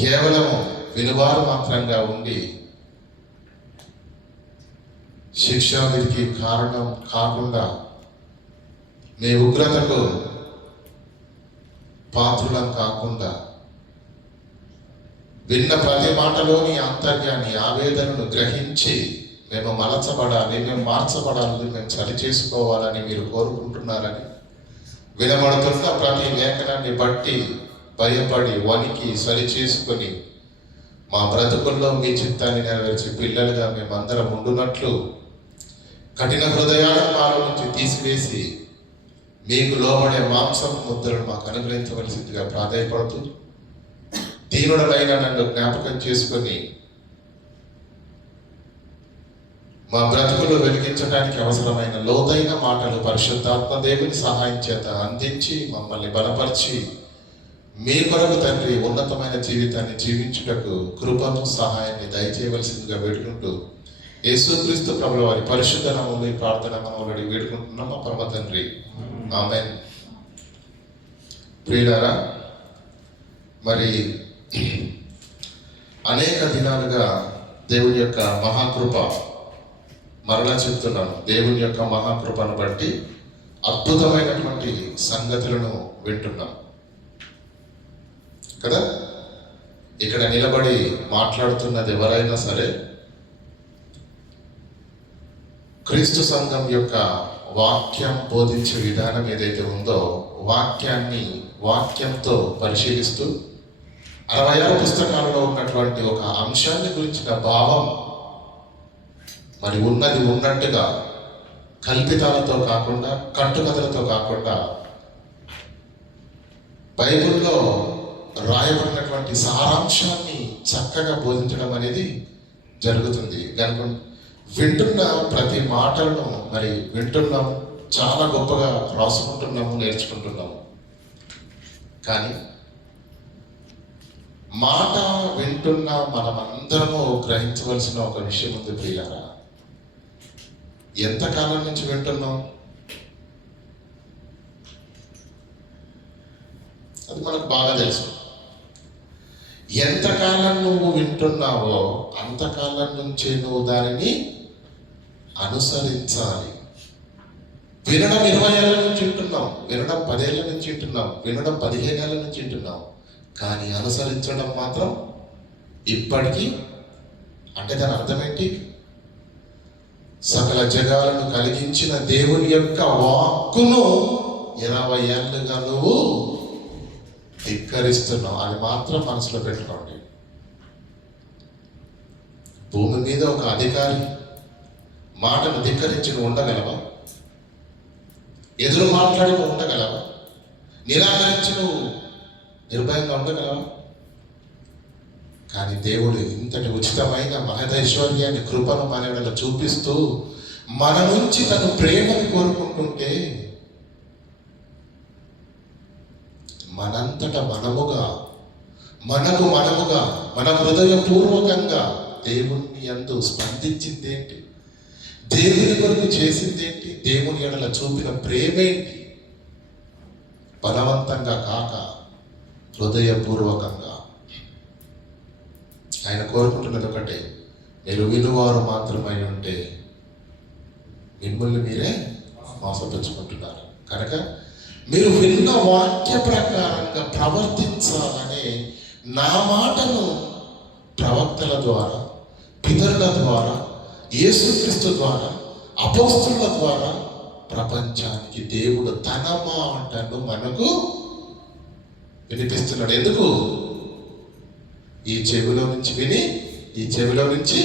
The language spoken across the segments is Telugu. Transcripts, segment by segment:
కేవలం విలువారు మాత్రంగా ఉండి శిక్షావిధికి కారణం కాకుండా మీ ఉగ్రతకు పాత్రులం కాకుండా విన్న ప్రతి మాటలోని ఆంతర్యాన్ని ఆవేదనను గ్రహించి మేము మలచబడాలి, మేము మార్చబడాలి, మేము సరి చేసుకోవాలని మీరు కోరుకుంటున్నారని వినబడుతున్న ప్రతి లేఖనాన్ని బట్టి భయపడి వణికి సరి చేసుకొని మా బ్రతుకుల్లో మీ చిత్తాన్ని నెరవేర్చి పిల్లలుగా మేమందరం ఉండునట్లు కఠిన హృదయాలను మాలో నుంచి తీసివేసి మీకు లోబడే మాంసం ముద్రను మాకు అనుగ్రహించవలసిందిగా ప్రాధాయపడుతూ దీనుడమైన నన్ను జ్ఞాపకం చేసుకొని మా బ్రతుకులు వెలిగించడానికి అవసరమైన లోతైన మాటలు పరిశుద్ధాత్మ దేవుని సహాయం చేత అందించి మమ్మల్ని బలపరిచి మీ కొరకు తండ్రి ఉన్నతమైన జీవితాన్ని జీవించుటకు కృపను సహాయాన్ని దయచేయవలసిందిగా వేడుకుంటూ యేసుక్రీస్తు ప్రభుల వారి పరిశుద్ధ నామములో ఈ ప్రార్థన మనం ఆల్రెడీ వేడుకుంటున్నాం మా పరమ తండ్రి, ఆమేన్. ప్రియులారా, మరి అనేక దినాలుగా దేవుని యొక్క మహాకృప, మరలా చెప్తున్నాను, దేవుని యొక్క మహాకృపను బట్టి అద్భుతమైనటువంటి సంగతులను వింటున్నాం కదా. ఇక్కడ నిలబడి మాట్లాడుతున్నది ఎవరైనా సరే క్రీస్తు సంఘం యొక్క వాక్యం బోధించే విధానం ఏదైతే ఉందో వాక్యంతో పరిశీలిస్తూ 66 పుస్తకాలలో ఉన్నటువంటి ఒక అంశాన్ని గురించిన భావం మరి ఉన్నది ఉన్నట్టుగా కల్పితాలతో కాకుండా, కట్టుకథలతో కాకుండా బైబిల్లో రాయబడినటువంటి సారాంశాన్ని చక్కగా బోధించడం అనేది జరుగుతుంది. కనుక వింటున్న ప్రతి మాటలను మరి వింటున్నాము, చాలా గొప్పగా రాసుకుంటున్నాము, నేర్చుకుంటున్నాము. కానీ మాట వింటున్న మనమందరము గ్రహించవలసిన ఒక విషయం ఉంది ప్రియులారా. ఎంతకాలం నుంచి వింటున్నాం అది మనకు బాగా తెలుసు. ఎంతకాలం నువ్వు వింటున్నావో అంతకాలం నుంచే నువ్వు దానిని అనుసరించాలి. వినడం 20 ఏళ్ళ నుంచి వింటున్నాం, వినడం 10 ఏళ్ళ నుంచి వింటున్నాం, వినడం 15 ఏళ్ళ నుంచి వింటున్నాం, కానీ అనుసరించడం మాత్రం ఇప్పటికీ. అంటే దాని అర్థం ఏంటి? సకల జగాలను కలిగించిన దేవుని యొక్క వాక్కును 20 ఏళ్ళుగా నువ్వు ధిక్కరిస్తున్నావు. అది మాత్రం మనసులో పెట్టుకోండి. భూమి మీద ఒక అధికారి మాటను ధిక్కరించి నువ్వు ఉండగలవా? ఎదురు మాట్లాడి నువ్వు ఉండగలవా? నిరాకరించి నువ్వు నిర్భయంగా ఉండగలవా? కానీ దేవుడు ఇంతటి ఉచితమైన మహదైశ్వర్యాన్ని, కృపను మన ఎడల చూపిస్తూ మన నుంచి తను ప్రేమను కోరుకుంటుంటే మనంతట మనముగా మన హృదయపూర్వకంగా దేవుని యందు స్పందించిందేంటి? దేవుని కొరకు చేసిందేంటి? దేవుని ఎడల చూపిన ప్రేమేంటి? బలవంతంగా కాక హృదయపూర్వకంగా. ఆయన కోరుకుంటున్నది ఒకటే, మీరు విలువారు మాత్రమై ఉంటే మిమ్మల్ని మీరే మోసపుచ్చుకుంటున్నారు. కనుక మీరు విన్న వాక్య ప్రకారంగా ప్రవర్తించాలనే నా మాటను ప్రవక్తల ద్వారా, పితరుల ద్వారా, యేసుక్రీస్తు ద్వారా, అపోస్తలుల ద్వారా ప్రపంచానికి దేవుడు తన మాటను మనకు వినిపిస్తున్నాడు. ఎందుకు? ఈ చెవిలో నుంచి విని ఈ చెవిలో నుంచి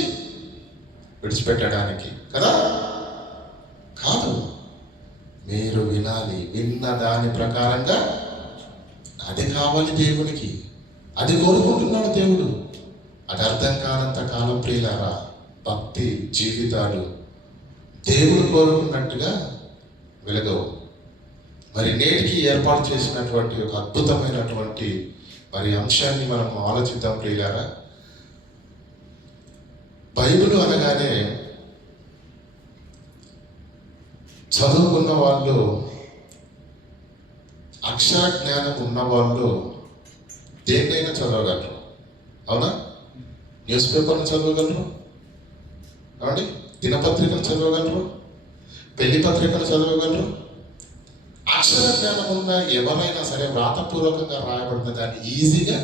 విడిచిపెట్టడానికి కదా? కాదు, మీరు వినాలి. విన్న దాని ప్రకారంగా అది కావాలి దేవునికి, అది కోరుకుంటున్నాడు దేవుడు. అది అర్థం కానంత కాలం ప్రియులారా భక్తి జీవితాలు దేవుడు కోరుకున్నట్టుగా వెలగవు. మరి నేటికి ఏర్పాటు చేసినటువంటి ఒక అద్భుతమైనటువంటి మరి అంశాన్ని మనం ఆలోచిద్దాం ప్రియులారా. బైబిల్ అనగానే చదువుకున్న వాళ్ళు, అక్షర జ్ఞానం ఉన్నవాళ్ళు దేన్నైనా చదవగలరు. అవునా? న్యూస్ పేపర్ను చదవగలరు, ఏమండి, దినపత్రికను చదవగలరు, పెళ్లి పత్రికను చదవగలరు. అక్షర జ్ఞానం ఉన్న ఎవరైనా సరే వ్రాతపూర్వకంగా రాయబడిన దాన్ని ఈజీగా.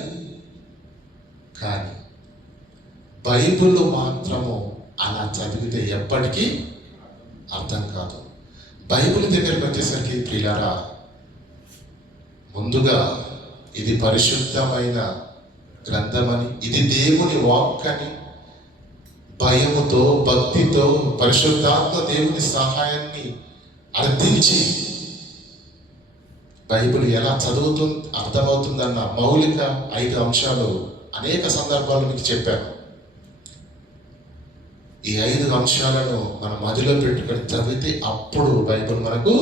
కానీ బైబిల్ మాత్రము అలా చదివితే ఎప్పటికీ అర్థం కాదు. బైబిల్ దగ్గరకు వచ్చేసరికి ప్రియులారా, ముందుగా ఇది పరిశుద్ధమైన గ్రంథమని, ఇది దేవుని వాక్ అని భయముతో భక్తితో పరిశుద్ధాత్మ దేవుని సహాయాన్ని అర్థించి బైబిల్ ఎలా అర్థమవుతుందన్న మౌలిక 5 అంశాలు అనేక సందర్భాలు మీకు చెప్పాను. ఈ 5 అంశాలను మనం మదిలో పెట్టుకొని చదివితే అప్పుడు బైబిల్ మనకు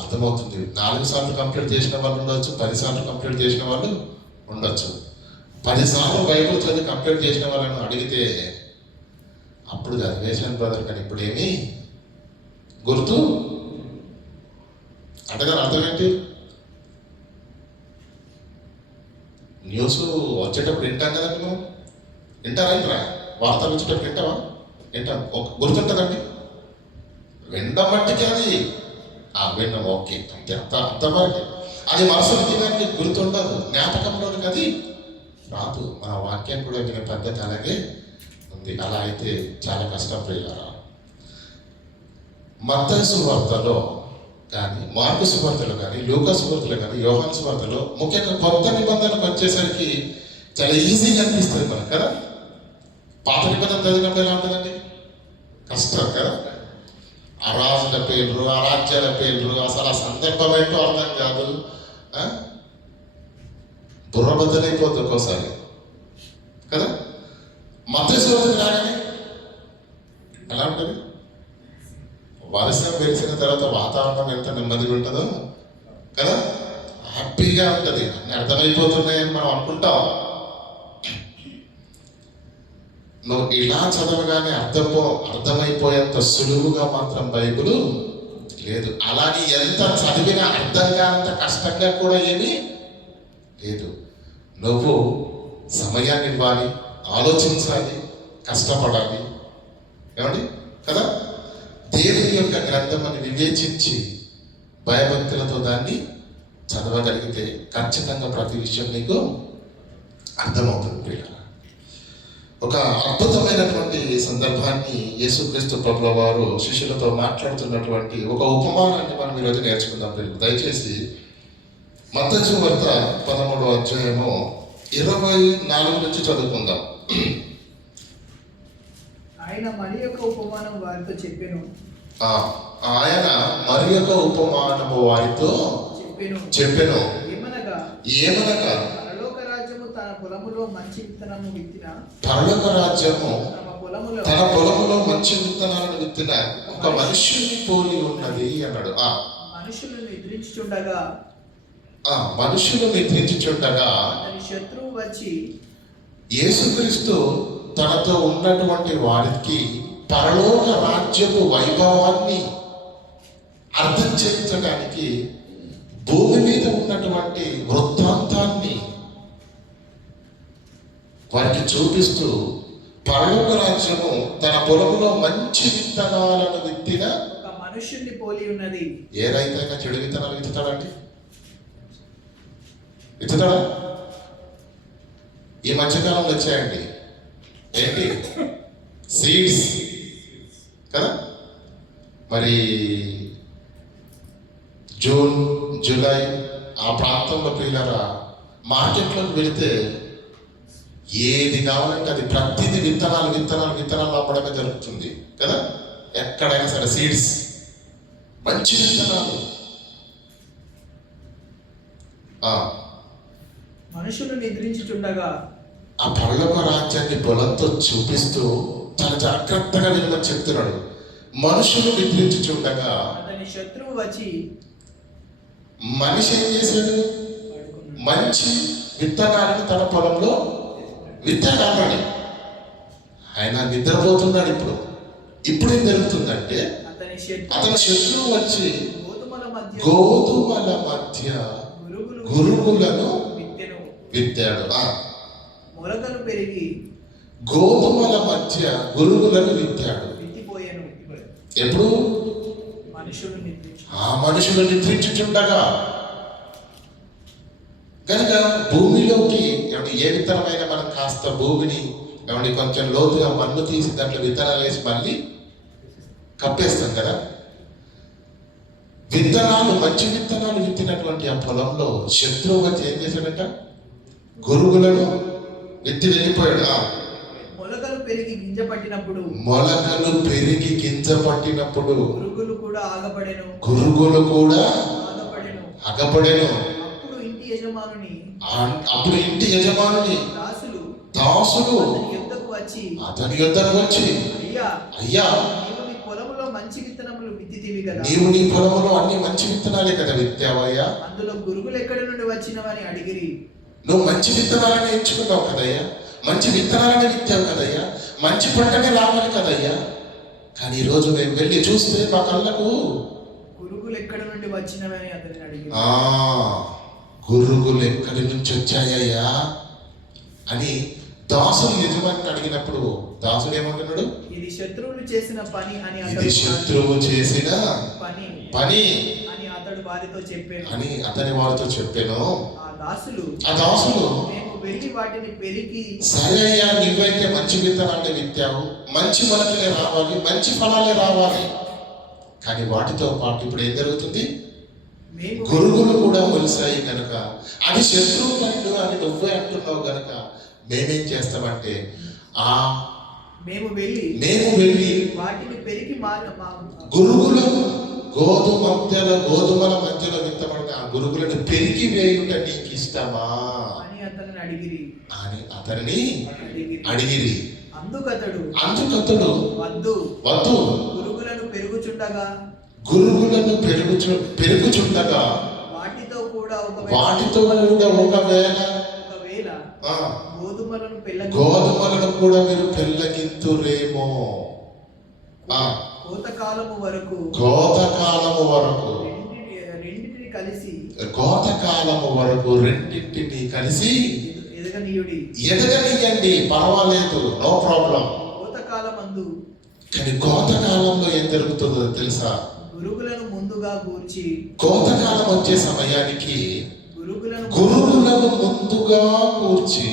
అర్థమవుతుంది. 4 సార్లు కంప్లీట్ చేసిన వాళ్ళు ఉండొచ్చు, 10 సార్లు కంప్లీట్ చేసిన వాళ్ళు ఉండొచ్చు. 10 సార్లు బైబిల్ చదివి కంప్లీట్ చేసిన వాళ్ళను అడిగితే అప్పుడు చదివేశాను బ్రదర్, కానీ ఇప్పుడు ఏమీ గుర్తు అంటే దాని అర్థం ఏంటి? న్యూస్ వచ్చేటప్పుడు వింటాం కదా, నువ్వు వింటారా? వార్తలు వచ్చేటప్పుడు వింటావా? వింటాం. గుర్తుంటుందండి వినడం మట్టికి, అది విన్నాం, ఓకే, అంతే, అంతవరకు. అది మనసుకి దానికి గుర్తుండదు, జ్ఞాపకంలోనికి అది రాదు. మన వాక్యం కూడా వినే పద్ధతి అలాగే ఉంది. అలా అయితే చాలా కష్టం ప్రియులారా. మత్తయి సువార్తలో కానీ, మార్కు సువార్తలో కానీ, లూకా సువార్తలో కానీ, యోహాను సువార్తలో ముఖ్యంగా కొత్త నిబంధనకు వచ్చేసరికి చాలా ఈజీగా అనిపిస్తుంది మనకు కదా. పాత నిబంధన చదివినప్పుడు ఎలా ఉంటుందండి? కష్టం కదా. ఆ రాజుల పేర్లు, ఆ రాజ్యాల పేర్లు, అసలు ఆ సందర్భం ఏంటో అర్థం కాదు. బుర్ర బద్దలైపోతుంది ఒక్కోసారి కదా. మత్తయి సువార్తకు రాగానే ఎలా ఉంటుంది? వర్షం వెలిసిన తర్వాత వాతావరణం ఎంత నెమ్మదిగా ఉంటుందో కదా, హ్యాపీగా ఉంటుంది, అన్ని అర్థమైపోతున్నాయని మనం అనుకుంటాం. నువ్వు ఇలా చదవగానే అర్థమైపోయేంత సులువుగా మాత్రం బైబిల్ లేదు. అలాగే ఎంత చదివినా అర్థం కానంత కష్టంగా కూడా ఏమీ లేదు. నువ్వు సమయాన్ని ఇవ్వాలి, ఆలోచించాలి, కష్టపడాలి, ఏమండి కదా. దేవుని యొక్క గ్రంథమని వివేచించి భయభక్తులతో దాన్ని చదవగలిగితే ఖచ్చితంగా ప్రతి విషయం నీకు అర్థమవుతుంది ప్రియులారా. ఒక అద్భుతమైనటువంటి సందర్భాన్ని యేసుక్రీస్తు ప్రభువు వారు శిష్యులతో మాట్లాడుతున్నటువంటి ఒక ఉపమానాన్ని మనం ఈరోజు నేర్చుకుందాం ప్రియులు. దయచేసి మత్తయి సువార్త 13వ అధ్యాయము 24 నుంచి చదువుకుందాం. ఆయన మరి యొక్క ఉపమానం వారితో చెప్పెను. ఆయన మరి యొక్క ఉపమానము వారితో చెప్పెను. ఏమనగా పరలోక రాజ్యము తన పొలములో మంచి విత్తనము విత్తిన, పరలోక రాజ్యము తన పొలములో మంచి విత్తనాలను విత్తిన ఒక మనుష్యుని పోలి ఉన్నది అన్నాడు. మనుషులు నిద్రించుచుండగా అతని శత్రువు వచ్చి యేసుక్రీస్తు తనతో ఉన్నటువంటి వారికి పరలోక రాజ్యపు వైభవాన్ని అర్థం చేయించడానికి భూమి మీద ఉన్నటువంటి వృత్తాంతాన్ని వారికి చూపిస్తూ, పరలోక రాజ్యము తన పొలములో మంచి విత్తనాలను విత్తిన ఒక మనుష్యుని పోలి ఉన్నది. ఏ రైతైనా చెడు విత్తనాలు విత్తుతాడండి? విత్తుతాడా? ఈ మధ్యకాలంలో వచ్చాయండి, ఏంటి, సీడ్స్ కదా. మరి జూన్ జూలై ఆ ప్రాంతంలో పిల్లరా మార్కెట్లోకి వెళితే ఏది కావాలంటే అది ప్రతిదీ విత్తనాలు అమ్మడమే జరుగుతుంది కదా. ఎక్కడైనా సరే సీడ్స్, మంచి విత్తనాలు. మనుషులు నిద్రించుచుండగా ఆ పరలోక రాజ్యాన్ని బలంతో చూపిస్తూ చాలా జాగ్రత్తగా వినమని చెప్తున్నాడు. మనుషులు నిద్రించుచుండగా అతని శత్రువు వచ్చి, మనిషి ఏం చేశాడు? మంచి విత్తనాలను తన పొలంలో విత్తాడన్నాడు. ఆయన నిద్రపోతున్నాడు. ఇప్పుడు ఏం జరుగుతుందంటే అతని శత్రువు వచ్చి గోధుమల మధ్య గురుగులను విత్తాడు. మొలకలు పెరిగి గోధుమల మధ్య గురుగులను విత్తాడు. విత్తిపోయాను. ఎప్పుడు? మనుషులు నిద్రించు. ఆ మనుషులు నిద్రించుచుండగా. కనుక భూమిలోకి ఏ విత్తనమైన మనం కాస్త భూమిని కొంచెం లోతుగా మన్ను తీసి దాంట్లో విత్తనాలు వేసి మళ్ళీ కప్పేస్తాం కదా. విత్తనాలు, మంచి విత్తనాలు విత్తినటువంటి ఆ పొలంలో శత్రువు వచ్చి ఏం చేశాడట? గురుగులను విత్తి వెళ్ళిపోయాడు. మొలకలు పెరిగి గింజ పట్టినప్పుడు, మొలకలు పెరిగి గింజ పట్టినప్పుడు గురుగులు కూడా ఆగపడెను. గురుగులు కూడా ఆగపడెను. అప్పుడు ఇంటి యజమానుని దాసులు అతని యొద్దకు వచ్చి, అయ్యా, నీవు నీ పొలములో మంచి విత్తనములు విత్తితివి కదా. నీవు నీ పొలములో అన్ని మంచి విత్తనాలే కదా విత్తావయ్యా. అందులో గురుగులు ఎక్కడి నుండి వచ్చినవని అడిగిరి. నువ్వు మంచి విత్తనాలని ఎంచుకున్నావు కదయ్యా, మంచి విత్తనాలని విత్తావు కదయ్యా, మంచి పంటనే రావాలి కదయ్యా. కానీ ఈరోజు మేము వెళ్ళి చూస్తే మా కళ్ళకు గురుగులు ఎక్కడి నుండి వచ్చినవని అతని అడిగి, గురుగులు ఎక్కడి నుంచి వచ్చాయ్యా అని దాసుడు యజమాని అడిగినప్పుడు దాసుడు ఏమంటున్నాడు? ఇది శత్రువులు చేసిన పని అని, ఇది శత్రువు చేసిన పని అని అతడు వారితో చెప్పాను అని అతని వారితో చెప్పాను. ఆ దాసులు మేము వెళ్ళి వాటిని పెరిగి, సరే అయ్యా, నువ్వైతే మంచి విత్తనాన్ని విత్తావు, మంచి మొలకలే రావాలి, మంచి ఫలాలే రావాలి. కానీ వాటితో పాటు ఇప్పుడు ఏం జరుగుతుంది? గురుగులు కూడా మొలిసాయి కనుక అది శత్రువు పని అని నువ్వే అంటున్నావు కనుక మేమేం చేస్తామంటే మేము వెళ్ళి వాటిని పెరిగి గురుగులను గోధుమల మధ్యలో విత్తబడిన ఆ గురుగులను పెరిగి వేయుట నీకు ఇష్టమా అని అతనిని అడిగిరి. అందుకతడు వద్దు, గురుగులను పెరుగుచుండగా వాటితో కూడా ఒకవేళ గోధుమలను కూడా మీరు పెళ్ళగింతురేమో. కోతకాలము వరకు రెండింటిని కలిసి ఎదగనియండి, పర్వాలేదు, నో ప్రాబ్లం. కానీ కోతకాలంలో ఏం జరుగుతుందో తెలుసా? గురుగులను ముందుగా గూర్చి, కోతకాలం వచ్చే సమయానికి గురుగులను ముందుగా కూర్చి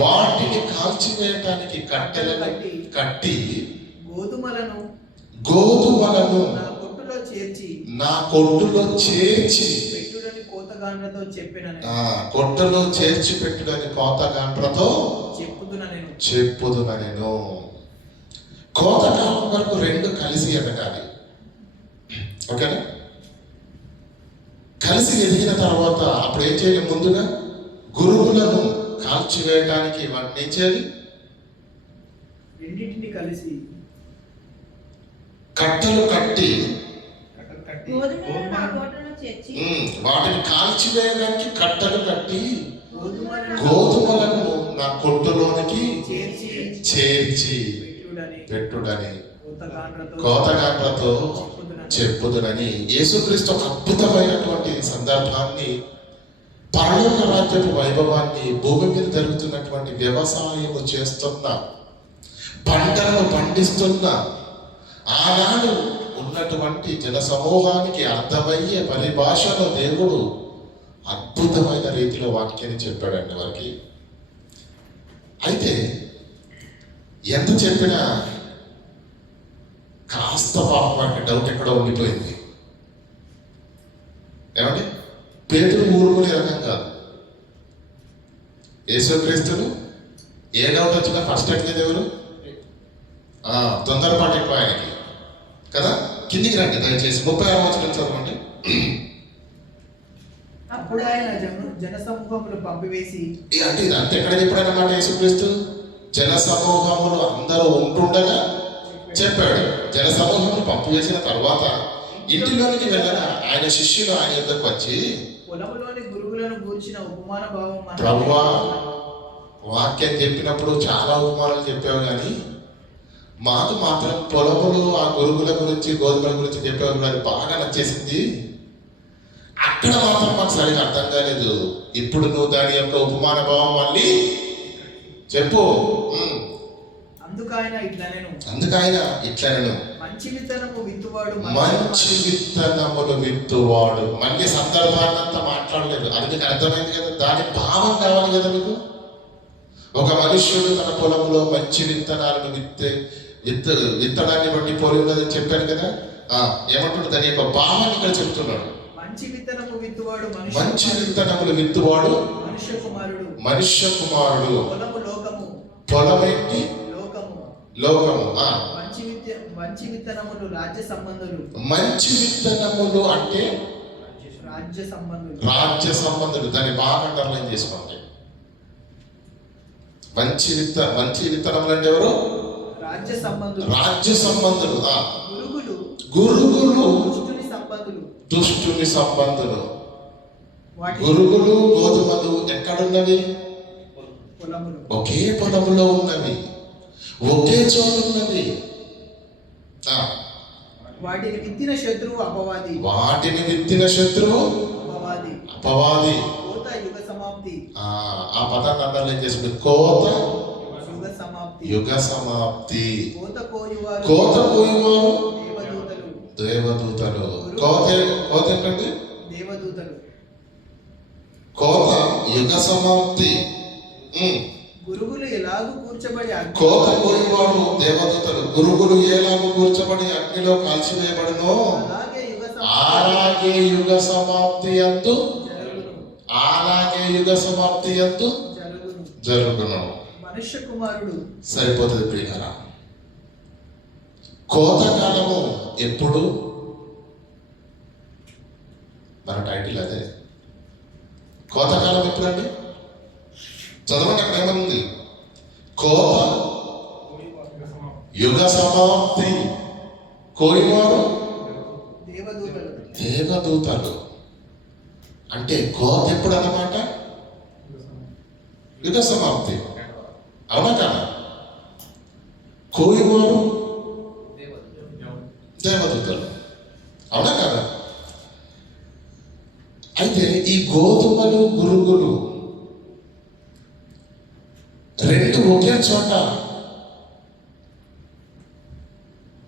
వాటిని కాల్చివేయటానికి కట్టెలు కట్టి గోధుమలను నా కొట్టులో చేర్చి కొట్టలో చేర్చి పెట్టుడని కోతగాండ్రతో చెప్పుదున నేను. కోతకాలం వరకు రెండు కలిసి ఎదగాలి. ఓకేనా? కలిసి ఎదిగిన తర్వాత అప్పుడు ఏం చేయాలి? ముందుగా గురుగులను కాల్చివేయడానికి వాటిని ఏం చేయాలి? రెండింటిని కలిసి కట్టలు కట్టి వాటిని కాల్చివేయడానికి కట్టలు కట్టి గోధుమలను నా కొట్టులోనికి చేర్చి పెట్టుడని కోతగాండ్రతో చెప్పుదునని. యేసుక్రీస్తు ఒక అద్భుతమైనటువంటి సందర్భాన్ని, పరలోక రాజ్యపు వైభవాన్ని, భూమి మీద జరుగుతున్నటువంటి వ్యవసాయము చేస్తున్న, పంటలను పండిస్తున్న ఆనాడు ఉన్నటువంటి జన సమూహానికి అర్థమయ్యే పరిభాషలో దేవుడు అద్భుతమైన రీతిలో వాక్యాన్ని చెప్పాడండి వారికి. అయితే ఎంత చెప్పినా కాస్త పాపం వారికి డౌట్ ఎక్కడో ఉండిపోయింది. ఏమండి? పేతురు ఊరుకునే రకం కాదు. యేసుక్రీస్తును ఏ డౌట్ వచ్చినా ఫస్ట్ అడిగేది ఎవరు? తొందరపాటు ఎక్కువ ఆయనకి కదా. కిందికి రండి దయచేసి 36వ వచనం చదవండి. అప్పుడు ఆయన జన సమూహములు పంపివేసి, అంటే ఇదంతా ఎక్కడ చెప్పాడన్నమాట యేసుక్రీస్తు? జన సమూహములు అందరూ ఉంటుండగా చెప్పాడు. జన సమూహములు పంపివేసిన తర్వాత ఇంటిలోనికి వెళ్ళగా ఆయన శిష్యులు ఆయన యొద్దకు వచ్చి, పొలములోని గురుగులను గూర్చిన ఉపమాన భావం, ప్రభువా, వాక్యం చెప్పినప్పుడు చాలా ఉపమానాలు చెప్పావు, కానీ మాకు మాత్రం పొలములు ఆ గురుగుల గురించి, గోధుమల గురించి చెప్పావు, అది బాగా నచ్చేసింది. అక్కడ మాత్రం మాకు సరిగా అర్థం కాలేదు. ఇప్పుడు నువ్వు దాని యొక్క ఉపమాన భావం మళ్ళీ చెప్పు. అందుకైనా ఇట్లనెను మంచి విత్తనము విత్తువాడు మంచి విత్తనములు విత్తువాడు. మళ్ళీ సందర్భాన్నంతా మాట్లాడలేదు. అది మీకు అర్థమైంది కదా, దాని భావం కావాలి కదా మీకు. ఒక మనుష్యుడు తన పొలంలో మంచి విత్తనాలను విత్తనాన్ని బట్టి పోలి ఉన్నదని చెప్పాను కదా. ఏమంటాడు, దాని యొక్క భావాన్ని ఇక్కడ చెప్తున్నాడు. మంచి విత్తనము విత్తువాడు మంచి విత్తనములు విత్తువాడు మనుష్య కుమారుడు. పొలమేంటి? లోకము. మంచి విత్తనములు రాజ్య సంబంధులు. మంచి విత్తనములు అంటే రాజ్య సంబంధులు. దాన్ని బాగా అండర్లైన్ చేసుకోండి. మంచి విత్తనములు అంటే ఎవరు? రాజ్య సంబంధులు. గురుగులు దుష్టుని సంబంధులు. గురుగులు గోధుమలు ఎక్కడున్నవి? ఒకే పొలములో ఉన్నవి, ఒకే చోటున్నవి. వాటిని విత్తిన శత్రువు అపవాది. అపవాది. కోత యుగ సమాప్తి. ఆ పదాన్ని అండర్లైన్ చేసుకుంటే కోత యుగ సమాప్తి. కోత కోయువారు దేవదూతలు. కోత ఏంటండి? దేవదూతలు. కోత యుగ సమాప్తి. గురుగులు ఎలాగూ కూర్చబడి కోత కోయువాడు దేవదూతలు. గురుగులు ఎలాగూ కూర్చబడి అగ్నిలో కాల్చివేయబడునో అలాగే యుగ సమాప్తి అందు జరుగును. మనుష్య కుమారుడు. సరిపోతుంది ప్రియులారా. కోతకాలము ఎప్పుడు? మన టైటిల్ అదే. కోతకాలం ఎప్పుడండి? చదవండి, అక్కడ ఏమనుంది? కోత యుగ సమాప్తి. కోయివారు దేవదూతలు. అంటే కోత ఎప్పుడు అన్నమాట? యుగ సమాప్తి. అవునా కాదా? కోయివారు దేవదూతలు. అవునా కాదా? అయితే ఈ గోధుమలు గురుగులు రెండు ఒకే చోట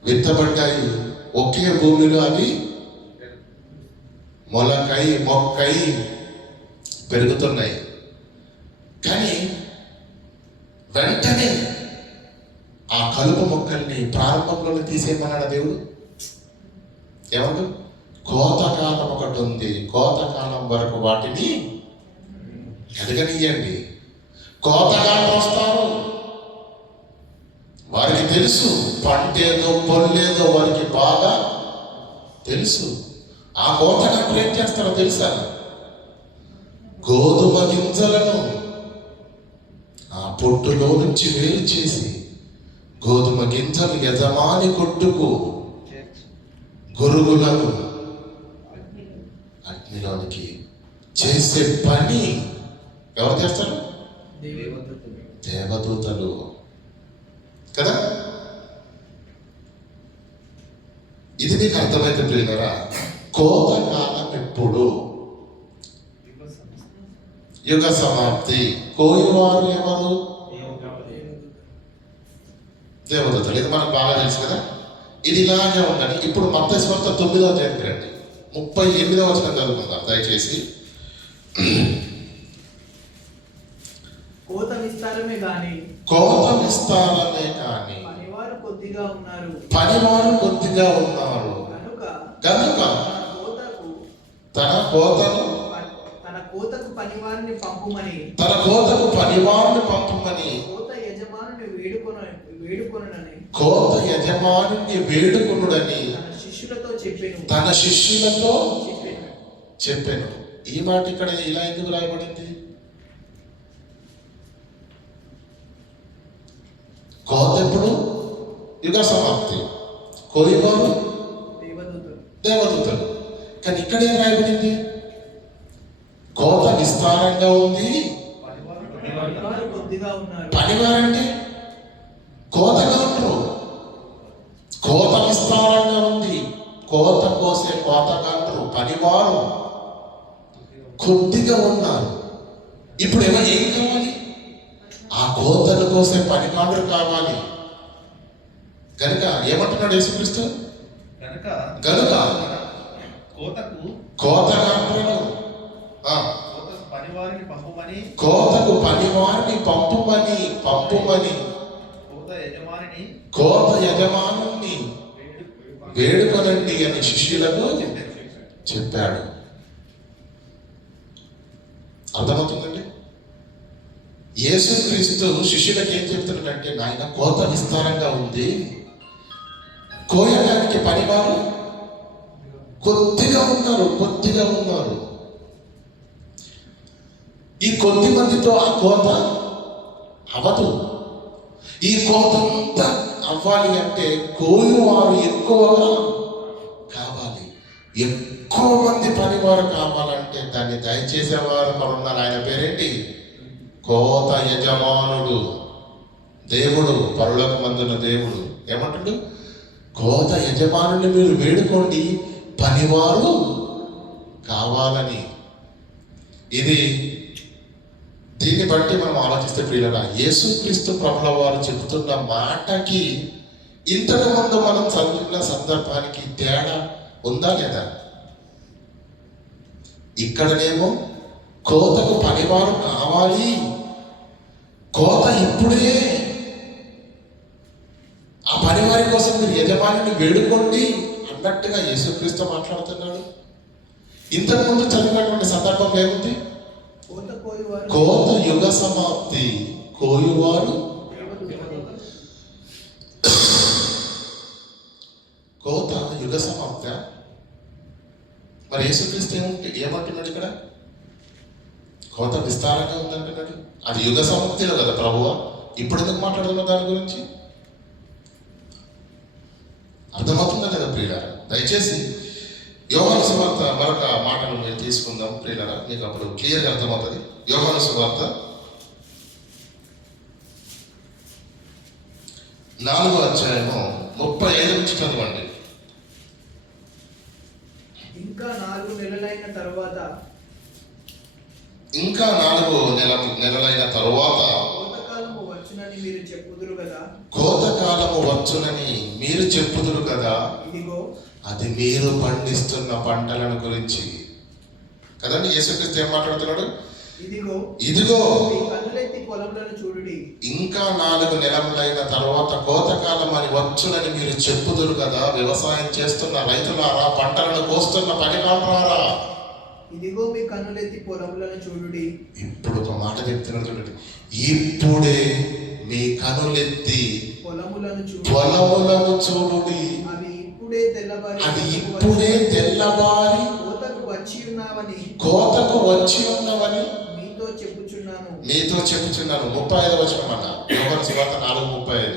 విత్తబడ్డాయి. ఒకే భూమిలో అవి మొక్కై పెరుగుతున్నాయి. కానీ వెంటనే ఆ కలుపు మొక్కల్ని ప్రారంభంలోనే తీసేయమన్నాడు దేవుడు. ఏమంటు? కోతకాలం ఒకటి ఉంది, కోతకాలం వరకు వాటిని ఎదగనియండి. కోతకాలం వస్తారు, వారికి తెలుసు పంటేదో పొల్లేదో వారికి బాగా తెలుసు. ఆ కోతకాలం ఏం చేస్తారో తెలుసా? గోధుమ గింజలను ఆ పొట్టులో నుంచి వేరు చేసి గోధుమ గింజలు యజమాని కొట్టుకు, గురుగులను అగ్నిలోనికి చేసే పని ఎవరు చేస్తారు? దేవదూతలు కదా. ఇది మీకు అర్థమైతే ప్రియులారా, కోతకాలం ఎప్పుడు? యుగ సమాప్తి. కోయువారు ఎవరు? దేవదూతలు. ఇది మనకు బాగా తెలుసు కదా. ఇది ఇలాగే ఉందని ఇప్పుడు మత్తయి సువార్త 9వ అధ్యాయానికి రండి. 38వ వచనం చదువుకుందాం దయచేసి. కోత విస్తారమే కానీ పనివారు కొద్దిగా ఉన్నారు. కనుక తన కోతకు పనివారిని పంపుమని కోత యజమానుని వేడుకొనుడని తన శిష్యులతో చెప్పాను. ఈ మాట ఇక్కడ ఇలా ఎందుకు రాయబడింది? కోత ఎప్పుడు? యుగ సమాప్తి. కోయివారు దేవదూతలు. కానీ ఇక్కడ ఏం రాయబడింది? కోత విస్తారంగా ఉంది, పనివారంటే కోతగాండ్రు. కోత విస్తారంగా ఉంది, కోత కోసే కోతగాండ్రు పనివారు కొద్దిగా ఉన్నారు. ఇప్పుడు ఏం కావాలి? ఆ కోతను కోసే పనివాడు కావాలి. కనుక ఏమంటున్నాడు యేసుక్రీస్తు? కనుక కోతగాండ్రను కోతకు పనివారిని పంపుమని కోత యజమానుని వేడుకొనండి అని శిష్యులకు చెప్పాడు. అర్థమవుతుందండి? యేసుక్రీస్తు శిష్యులకు ఏం చెప్తున్నాడంటే, నాయన కోత విస్తారంగా ఉంది, కోయడానికి పనివారు కొద్దిగా ఉన్నారు. ఈ కొద్ది మందితో ఆ కోత అవదు. ఈ కోత అంతా అవ్వాలి అంటే కోయువారు ఎక్కువగా కావాలి. ఎక్కువ మంది పనివారు కావాలంటే దాన్ని దయచేసేవారు ఉన్నారు. ఆయన పేరేంటి? కోత యజమానుడు, దేవుడు, పరలోకమందున్న దేవుడు. ఏమంటాడు? కోత యజమానుని మీరు వేడుకోండి, పనివారు కావాలని. దీన్ని బట్టి మనం ఆలోచిస్తే ప్రియులరా, యేసుక్రీస్తు ప్రభుల వారు చెబుతున్న మాటకి ఇంతకు ముందు మనం చదివిన సందర్భానికి తేడా ఉందా లేదా? ఇక్కడనేమో కోతకు పనివారు కావాలి, కోత ఇప్పుడే, ఆ పనివారి కోసం మీరు యజమానిని వేడుకోండి అన్నట్టుగా యేసుక్రీస్తు మాట్లాడుతున్నాడు. ఇంతకు ముందు చదివినటువంటి సందర్భం ఏముంది? కోత యుగ సమాప్తి, కోయువారు కోత యుగ సమాప్త. మరి యేసుక్రీస్తు ఏమంటున్నాడు ఇక్కడ? కోత విస్తారంగా ఉందంటున్నాడు. అది యుగ సమాప్తిలో కదా ప్రభువా, ఇప్పుడు ఎందుకు మాట్లాడుతున్నా దాని గురించి? అర్థమవుతుందా లేదా ప్రియులారా? దయచేసి యోహాను సువార్త మరొక మాటను మేము తీసుకుందాం ప్రియులారా, మీకు అప్పుడు క్లియర్గా అర్థమవుతుంది. యోహాను సువార్త 4వ అధ్యాయము 35 నుంచి చదవండి. ఇంకా 4 నెలలైన తరువాత కోతకాలము వచ్చునని మీరు చెప్పుదురు కదా. ఇదిగో అది మీరు పండిస్తున్న పంటలను గురించి కదండి. యేసుక్రీస్తు ఏం మాట్లాడుతున్నాడు? ఇదిగో మీ కన్నులెత్తి పొలములను చూడుడి. ఇంకా 4 నెలలైన తర్వాత కోతకాలం అని వచ్చునని మీరు చెప్పుదురు కదా. వ్యవసాయం చేస్తున్న రైతులారా, పంటలను కోస్తున్న పనివారులారా, ఇదిగో మీ కన్నులెత్తి పొలములను చూడుడి. ఇప్పుడు ఒక మాట చెప్తున్నాడు చూడండి. ఇప్పుడే మీ కనులెత్తి పొలములను చూడుడి. అది ఇప్పుడే తెల్లబారి కోతకు వచ్చి ఉన్నవని మీతో చెప్పుచున్నాను. 35వ వచనం అన్న యోహాను సువార్త 4:35.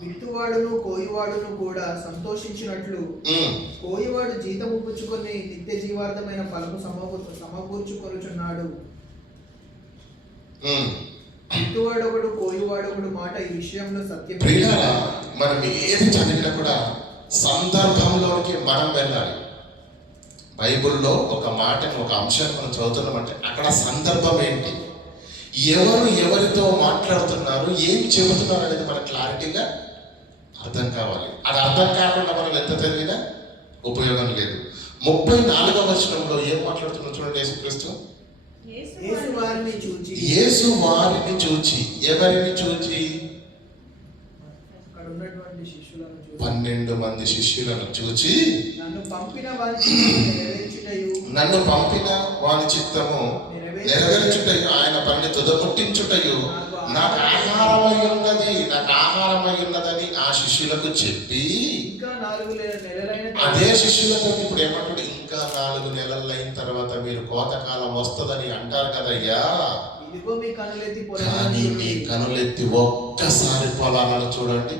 విత్తువాడును కోయువాడును కూడా సంతోషించినట్లు కోయువాడు జీతము పుచ్చుకొని నిత్య జీవార్థమైన ఫలము సమకూర్చుకొనుచున్నాడు. విత్తువాడొకడు కోయువాడొకడు మాట ఈ విషయంలో సత్యం. ప్రియులారా, మనం ఏది చదివినా కూడా సందర్భంలోకి మనం వెళ్ళాలి. బైబిల్లో ఒక మాటని, ఒక అంశాన్ని మనం చదువుతున్నామంటే అక్కడ సందర్భం ఏంటి, ఎవరితో మాట్లాడుతున్నారు, ఏం చెబుతున్నారు అనేది మనకు క్లారిటీగా అర్థం కావాలి. అది అర్థం కాకుండా మనం ఎంత చదివినా ఉపయోగం లేదు. 34వ వచనంలో ఏం మాట్లాడుతున్నారు చూడండి. యేసుక్రీస్తు యేసు వారిని చూచి, ఎవరిని చూచి? 12 మంది శిష్యులను చూచి, నన్ను పంపిన వాని చిత్తము నెరవేర్చుటయు, ఆయన పనిని తుదముట్టించుటయు నాకు ఆహారమై ఉన్నదని ఆ శిష్యులకు చెప్పి, అదే శిష్యులతో ఇప్పుడు ఏమంటాడు? ఇంకా 4 నెలలైన తర్వాత మీరు కోతకాలం వస్తుందని అంటారు కదయ్యా, కానీ మీ కనులెత్తి ఒక్కసారి పొలాలను చూడండి.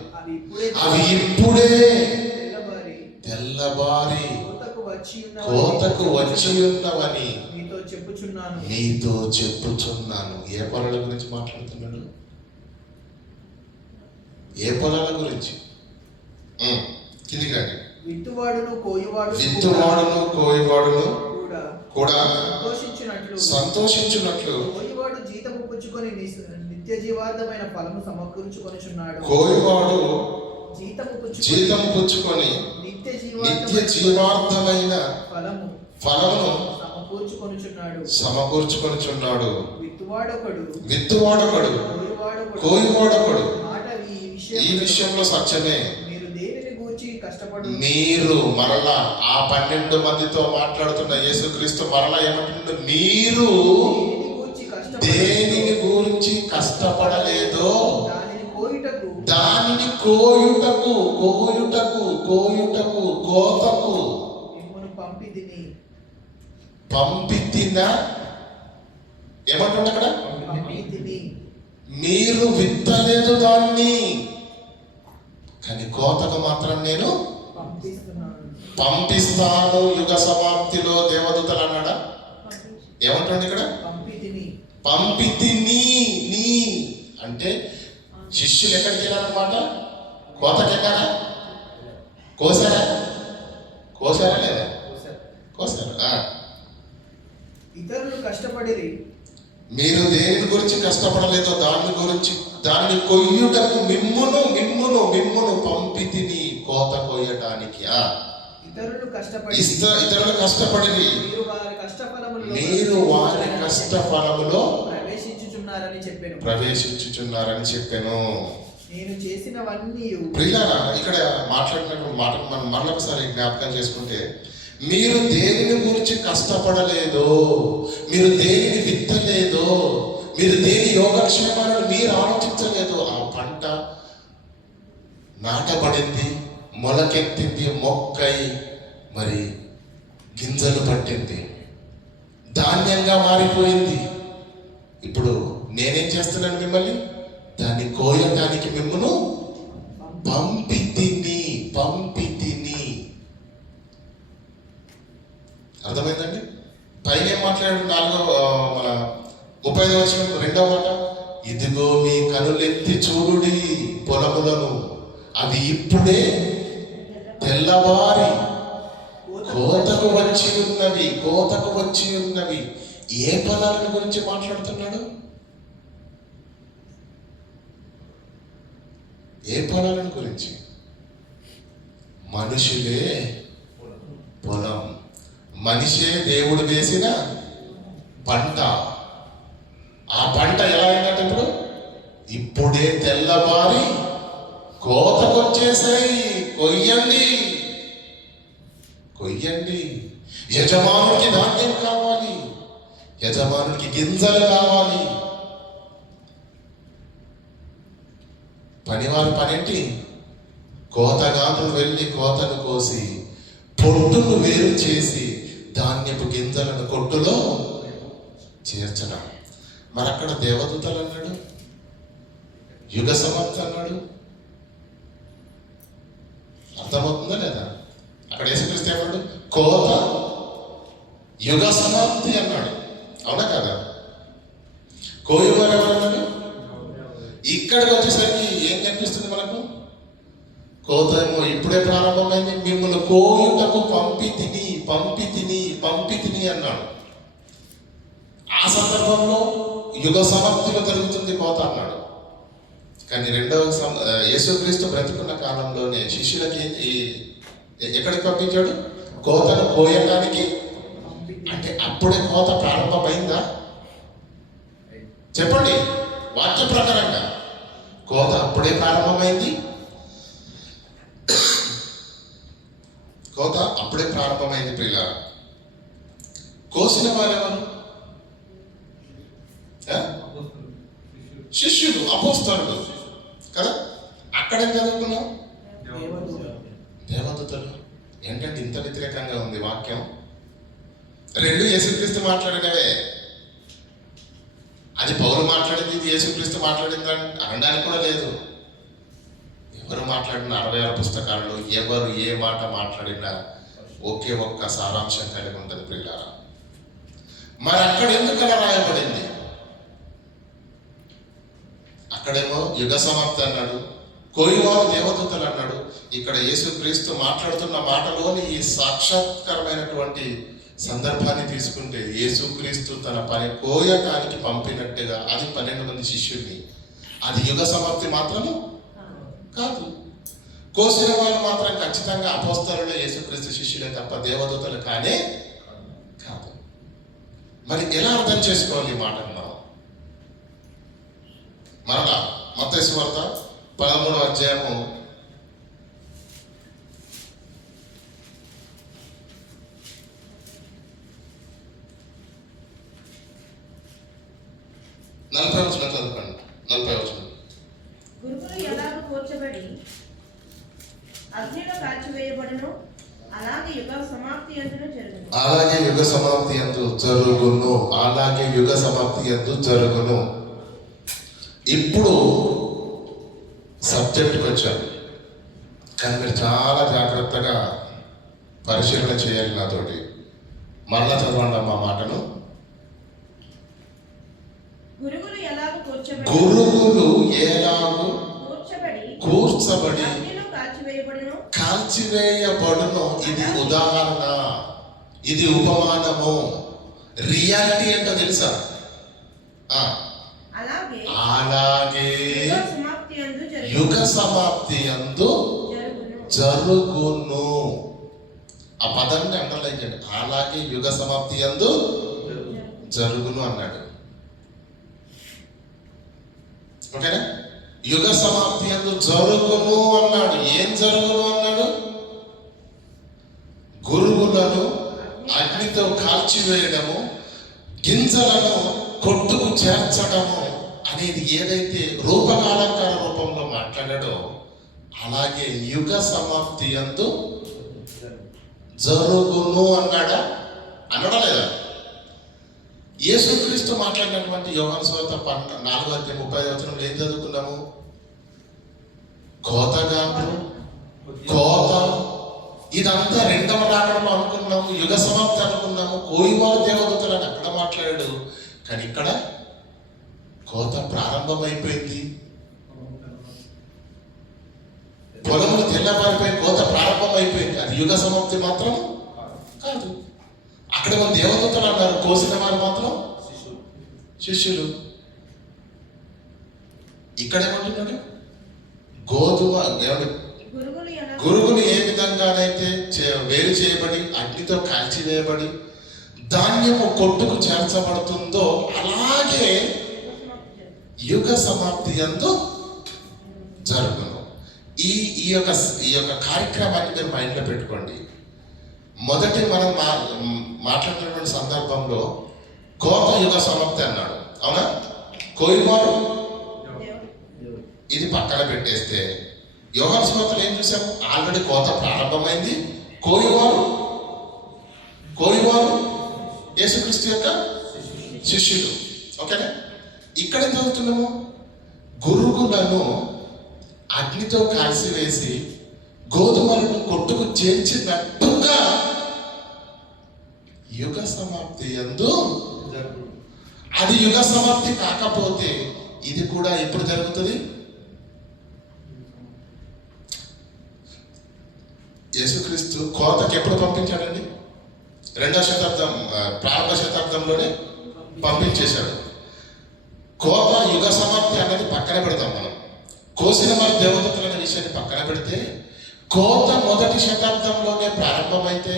అవి ఇప్పుడే తెల్లబారి కోతకు వచ్చి ఉన్నవని మీతో చెప్పుచున్నాను. ఏ పొలాల గురించి మాట్లాడుతున్నాడు? ఏ పొలాల గురించి? కిందికి రండి. విత్తువాడును కోయువాడును కూడా సంతోషించినట్లు కోయివాడు జీతము పుచ్చుకొని నిత్య జీవార్థమైన ఫలము సమకూర్చుకొనుచున్నాడు. కోయివాడు జీతము పుచ్చుకొని నిత్య జీవార్థమైన ఫలమును సమకూర్చుకొనుచున్నాడు. విత్తువాడొకడు కోయివాడొకడు. ఈ విషయంలో సత్యమే. మీరు మరలా ఆ 12 మందితో మాట్లాడుతున్న యేసుక్రీస్తు మరలా ఏమంటున్నాడు? మీరు దేనిని గురించి కష్టపడలేదో దానిని కోతకు పంపితిన. ఏమంటుంది అక్కడ? మీరు విత్తలేదు దాన్ని, కానీ కోతకు మాత్రం నేను పంపిస్తాను. యుగ సమాప్తిలో దేవదూతలు అన్నాడా? ఏమంటుంది ఇక్కడ? పంపితిని. నీ అంటే శిష్యులు ఎక్కడికి వెళ్ళారన్నమాట? కోతకి వెళ్ళారా? కోసారా లేదా? కోసారు. ఇతరులు కష్టపడిరి, మీరు దేని గురించి కష్టపడలేదో దానిని కొయ్యుటకు మిమ్మును పంపితిని కోత కొయ్యటానికి. ఇతరులు కష్టపడి మీరు వారి కష్ట ఫలములో ప్రవేశించుచున్నారని చెప్పాను. నేను చేసినవన్నీ ప్రియులారా, ఇక్కడ మాట్లాడినటువంటి మాట మనం మరొకసారి జ్ఞాపకం చేసుకుంటే, మీరు దేనిని గురించి కష్టపడలేదో, మీరు దేనిని విత్తలేదో, మీరు దేని యోగక్షేమాలను మీరు ఆలోచించలేదు, ఆ పంట నాటబడింది, మొలకెత్తింది, మొక్కై మరి గింజలు పట్టింది, ధాన్యంగా మారిపోయింది. ఇప్పుడు నేనేం చేస్తున్నాను? మిమ్మల్ని దాన్ని కోయటానికి మిమ్మల్ని పంపితిని. అర్థమైందండి? పైన ఏం మాట్లాడాడు? 35వ వచనం 2వ మాట, ఇదిగో మీ కనులెత్తి చూడుడి పొలములను, అవి ఇప్పుడే తెల్లవారి కోతకు వచ్చి ఉన్నవి. ఏ పొలాలను గురించి మాట్లాడుతున్నాడు? ఏ పొలాలను గురించి? మనుషులే పొలం, మనిషే దేవుడు వేసిన పంట. ఆ పంట ఎలా అయిందంటే ఇప్పుడే తెల్లవారి కోతకొచ్చేసాయి. కొయ్యండి. యజమానుడికి ధాన్యం కావాలి, యజమానుడికి గింజలు కావాలి. పనివారు పనేంటి? కోతగాను వెళ్ళి కోతను కోసి పొట్టును వేరు చేసి ధాన్యపు గింజలను కొట్టులో చేర్చడం. మరి అక్కడ దేవదూతలు అన్నాడు, యుగ సమాప్తి అన్నాడు. అర్థమవుతుందా లేదా? అక్కడ యేసుక్రీస్తు ఏమన్నాడు? కోత యుగ సమాప్తి అన్నాడు. అవునా కదా? కోయువారు ఎవరన్నాడు? ఇక్కడికి వచ్చేసరికి ఏం కనిపిస్తుంది మనకు? కోత ఏమో ఇప్పుడే ప్రారంభమైంది, మిమ్మల్ని కోయుటకు పంపితిని అన్నాడు. ఆ సందర్భంలో యుగ సమాప్తిలో జరుగుతుంది కోత అన్నాడు. కానీ యేసుక్రీస్తు బ్రతికున్న కాలంలోనే శిష్యులకి ఎక్కడికి పంపించాడు? కోతను కోయడానికి. అంటే అప్పుడే కోత ప్రారంభమైందా? చెప్పండి, వాక్య ప్రకారంగా కోత అప్పుడే ప్రారంభమైంది. కోత అప్పుడే ప్రారంభమైంది. ప్రియులారా, కోసిన వారెవరు? శిష్యులు, అపోస్తలులు కదా. అక్కడేం చదువుకున్నాం? దేవదూతలు. ఏంటంటే ఇంత వ్యతిరేకంగా ఉంది వాక్యం. 2 యేసుక్రీస్తు మాట్లాడినవే. అది పౌలు మాట్లాడింది, ఇది యేసుక్రీస్తు మాట్లాడింది అనడానికి కూడా లేదు. ఎవరు మాట్లాడిన 66 పుస్తకాలలో ఎవరు ఏ మాట మాట్లాడినా ఒకే ఒక్క సారాంశం కలిగి ఉంటుంది ప్రియులారా. మరి అక్కడ ఎందుకలా రాయబడింది? అక్కడేమో యుగ సమాప్తి అన్నాడు, కోయివారు దేవదూతలు అన్నాడు. ఇక్కడ యేసుక్రీస్తు మాట్లాడుతున్న మాటలోని ఈ సాక్షాత్కరమైనటువంటి సందర్భాన్ని తీసుకుంటే యేసుక్రీస్తు తన పని కోయకానికి పంపినట్టుగా అది 12 మంది శిష్యుల్ని, అది యుగ సమాప్తి మాత్రము కాదు. కోసిన వాళ్ళు మాత్రం ఖచ్చితంగా అపోస్తలులే, యేసుక్రీస్తు శిష్యులే తప్ప దేవదూతలు కానే కాదు. మరి ఎలా అర్థం చేసుకోవాలి ఈ మాటను? మరలా మత్తయి సువార్త 13వ అధ్యాయము 40వ వచనం చదువుకోండి. 40వ వచనం. గురువులు ఎలాగ కూర్చబడి అగ్నిలో కాల్చివేయబడును, అలాగే యుగ సమాప్తి యందును జరుగును. అలాగే యుగ సమాప్తి యందు జరుగును. అలాగే యుగ సమాప్తి యందు జరుగును. ఇప్పుడు సబ్జెక్ట్కి వచ్చాను, కానీ మీరు చాలా జాగ్రత్తగా పరిశీలన చేయాలి నాతోటి. మరలా చదవండి అమ్మా మాటను. గురువులు ఎలాగ గురువులు ఎలాగూ కూర్చబడి అగ్నిలో కాల్చివేయబడును, కాల్చివేయబడును. ఇది ఉదాహరణ, ఇది ఉపమానము. రియాలిటీ ఏంటో తెలుసా? అలాగే యుగ సమాప్తి యందు జరుగును. ఆ పదాన్ని అండర్లైన్ చేయండి. అలాగే యుగ సమాప్తి యందు జరుగును అన్నాడు. ఓకేనా? యుగ సమాప్తి యందు జరుగును అన్నాడు. ఏం జరుగును అన్నాడు? గురువులను అగ్నితో కాల్చివేయడము, గింజలను కొట్టుకు చేర్చడము అనేది ఏదైతే రూపకాలంకార రూపంలో మాట్లాడాడో, అలాగే యుగ సమాప్తి యందు జరుగును అన్నాడా? అనడా లేదా? యేసుక్రీస్తు మాట్లాడినటువంటి యోహాను సువార్త 4:30 ఏం చదువుకున్నాము? కోత ఇదంతా రెండవ రాకడలో అనుకున్నాము, యుగ సమాప్తి అనుకున్నాము, కోయివాల దేవదూతలు అని అక్కడ మాట్లాడాడు. కానీ ఇక్కడ కోత ప్రారంభమైపోయింది. పొలములు తెల్లబారిపోయి కోత ప్రారంభమైపోయింది. అది యుగ సమాప్తి మాత్రం కాదు. అక్కడ మన దేవదూతలు అన్నారు, కోసిన వారు మాత్రం శిష్యులు. ఇక్కడేమంటున్నాడు? గురువులు ఏ విధంగానైతే వేరు చేయబడి అగ్నితో కాల్చివేయబడి ధాన్యము కొట్టుకు చేర్చబడుతుందో, అలాగే యుగ సమాప్తి యందు జరుగును. ఈ యొక్క కార్యక్రమాన్ని మీరు మైండ్లో పెట్టుకోండి. మొదటి మనం మాట్లాడినటువంటి సందర్భంలో కోత యుగ సమాప్తి అన్నాడు, అవునా? కోయివారు ఇది పక్కన పెట్టేస్తే యోహాను సువార్తలో ఏం చూసాము? ఆల్రెడీ కోత ప్రారంభమైంది. కోయివారు యేసుక్రీస్తు యొక్క శిష్యులు. ఓకేనా? ఇక్కడ ఏం చదువుతున్నాము? గురుగులను అగ్నితో కాల్చివేసి గోధుమలను కొట్టుకు చేర్చినట్టుగా యుగ సమాప్తి యందు. అది యుగ సమాప్తి కాకపోతే ఇది కూడా ఎప్పుడు జరుగుతుంది? యేసుక్రీస్తు కోతకి ఎప్పుడు పంపించాడండి? 2వ శతాబ్దం ప్రారంభ శతాబ్దంలోనే పంపించేశాడు. కోత యుగ సమాప్తి అన్నది పక్కన పెడతాం మనం. కోసిన వారి దేవదూతలు అనే విషయాన్ని పక్కన పెడితే, కోత మొదటి శతాబ్దంలోనే ప్రారంభమైతే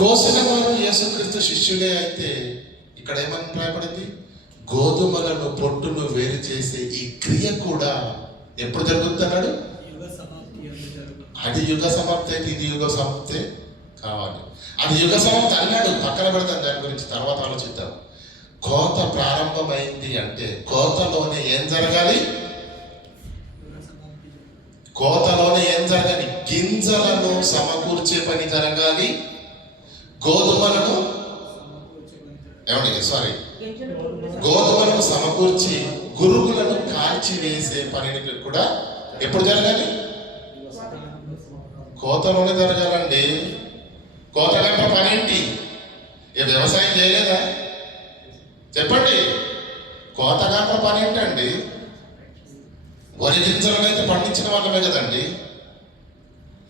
కోసిన వారు యేసుక్రీస్తు శిష్యులే అయితే, ఇక్కడ ఏమని రాయబడింది? గోధుమలను పొట్టును వేరు చేసే ఈ క్రియ కూడా ఎప్పుడు జరుగుతుంది అన్నాడు? అది యుగ సమాప్తి అయితే ఇది యుగ సమాప్తి కావాలి. అది యుగ సమాప్తి అన్నాడు, పక్కన పెడతాం, దాని గురించి తర్వాత ఆలోచిద్దాం. కోత ప్రారంభమైంది అంటే కోతలోనే ఏం జరగాలి? కోతలోనే ఏం జరగాలి? గింజలను సమకూర్చే పని జరగాలి. గోధుమలను గోధుమలను సమకూర్చి గురుగులను కాల్చి వేసే పనిని కూడా ఎప్పుడు జరగాలి? కోతలోనే జరగాలండి. కోత గంట పని ఏంటి? వ్యవసాయం చేయలేదా? చెప్పండి. కోత గంట పని ఏంటండి? వరి గింజలను అయితే పండించిన వాళ్ళమే కదండి.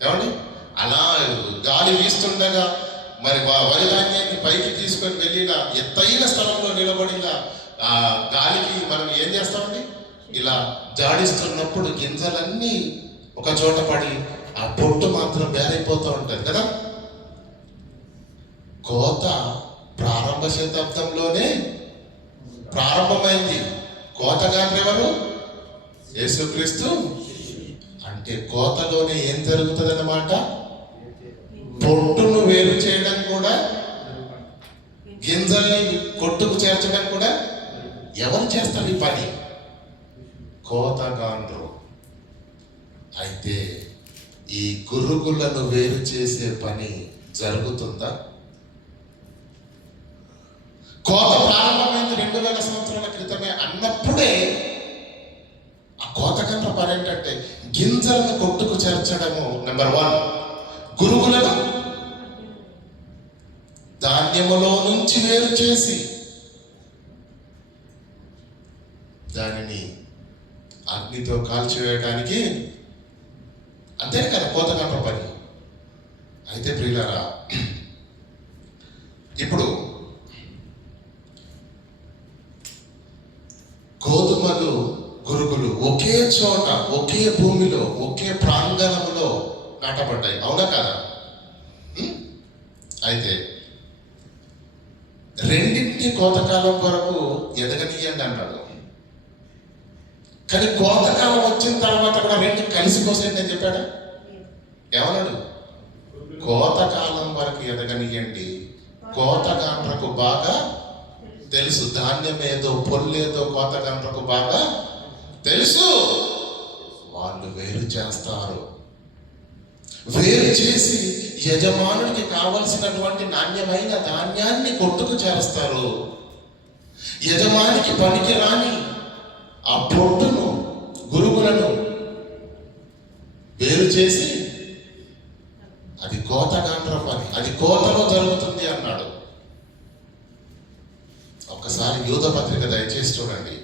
ఏమండి? అలా గాలి వీస్తుండగా మరి వరి ధాన్యాన్ని పైకి తీసుకొని వెళ్ళి ఇలా ఎత్తైన స్థలంలో నిలబడి ఇలా ఆ గాలికి మనం ఏం చేస్తామండి, ఇలా జాడిస్తున్నప్పుడు గింజలన్నీ ఒక చోట పడి ఆ పొట్టు మాత్రం బేరైపోతూ ఉంటుంది కదా. కోత ప్రారంభ శతాబ్దంలోనే ప్రారంభమైంది. కోతగారు ఎవరు? యేసుక్రీస్తు. అంటే కోతలోనే ఏం జరుగుతుంది అన్నమాట, పొట్టును వేరు చేయడం కూడా, గింజల్ని కొట్టుకు చేర్చడం కూడా ఎవరు చేస్తారు ఈ పని? కోతగాండ్రు. అయితే ఈ గురుగులను వేరు చేసే పని జరుగుతుందా? కోత ప్రారంభమైంది 2000 సంవత్సరాల క్రితమే అన్నప్పుడే ఆ కోతగండ్ర పని ఏంటంటే గింజలను కొట్టుకు చేర్చడము నెంబర్ 1, గురుగులను ధాన్యములో నుంచి వేరు చేసి దానిని అగ్నితో కాల్చివేయడానికి, అంతే కదా కోతగండ్ర పని. అయితే ప్రియులారా, ఇప్పుడు గోధుమలు గురుగులు ఒకే చోట, ఒకే భూమిలో, ఒకే ప్రాంగణంలో నాటబడ్డాయి, అవునా కదా? అయితే రెండింటిని కోతకాలం వరకు ఎదగనీయండి అన్నాడు. కానీ కోతకాలం వచ్చిన తర్వాత కూడా రెండు కలిసి కోసేయండి అని చెప్పాడా? ఏమన్నాడు? కోతకాలం వరకు ఎదగనీయండి. కోతగాండ్రకు బాగా తెలుసు, ధాన్యం ఏదో పొల్లేదో కోతగాండ్రకు బాగా తెలుసు. వాళ్ళు వేరు చేస్తారు. వేరు చేసి యజమానుడికి కావలసినటువంటి నాణ్యమైన ధాన్యాన్ని కొట్టుకు చేస్తారు. యజమానికి పనికి రాని ఆ పొట్టును, గురుగులను వేరు చేసి, అది కోతగాండ్ర పని, అది కోతలో జరుగుతుంది అన్నాడు. ఒకసారి యూద పత్రిక దయచేసి చూడండి.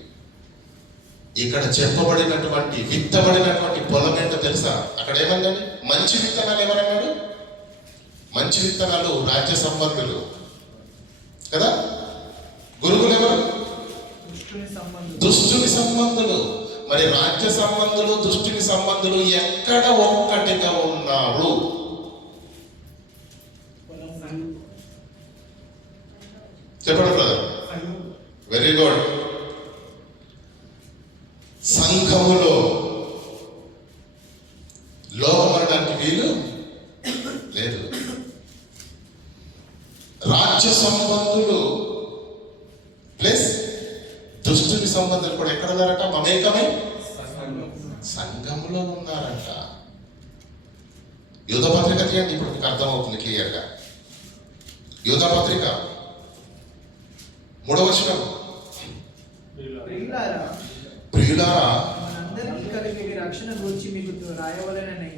ఇక్కడ చెప్పబడినటువంటి విత్తబడినటువంటి పొలం ఏంటో తెలుసా? అక్కడ ఏమన్నాడు? మంచి విత్తనాలు ఎవరన్నాడు? మంచి విత్తనాలు రాజ్య సంబంధులు కదా. గురుగులు ఎవరు? దుష్టుని సంబంధులు. మరి రాజ్య సంబంధులు, దుష్టుని సంబంధులు ఎక్కడ ఒక్కటిగా ఉన్నారు? చెప్పండి బ్రదర్. Very good. సంఘములో లోపమనడానికి వీలు లేదు. రాజ్య సంబంధులు ప్లస్ దుష్టుని సంబంధాలు కూడా ఎక్కడ ఉన్నారట? మమేకమై సంఘంలో ఉన్నారట. యూద పత్రిక తీయండి, ఇప్పుడు మీకు అర్థమవుతుంది క్లియర్గా. యూద పత్రిక 3వ వచనం. ప్రియులారా, మనందరికీ కలిగే రక్షణ గురించి మీకు రాయవలెనని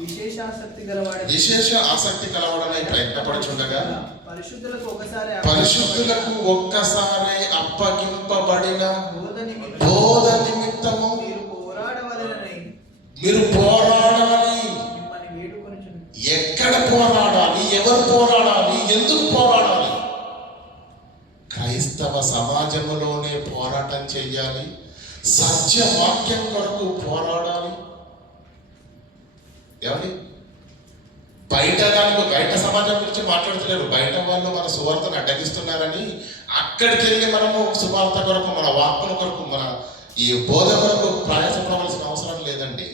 విశేష ఆసక్తి కలవడమై ప్రయత్నపడుచుండగా పరిశుద్ధులకు ఒక్కసారి అప్పగింపబడిన బోధ నిమిత్తము మీరు పోరాడాలి. ఎక్కడ పోరాడాలి? ఎవరు పోరాడాలి? ఎందుకు పోరాడాలి? క్రైస్తవ సమాజంలోనే పోరాటం చెయ్యాలి. సత్య వాక్యం కొరకు పోరాడాలి. ఏమండి, బయట సమాజం గురించి మాట్లాడుతున్నారు. బయట వాళ్ళు మన సువార్తను అడ్డగిస్తున్నారని అక్కడికి వెళ్ళి మనము సువార్త కొరకు, మన వాక్కుల కొరకు, మన ఈ బోధ కొరకు ప్రయాసపడవలసిన అవసరం లేదండి.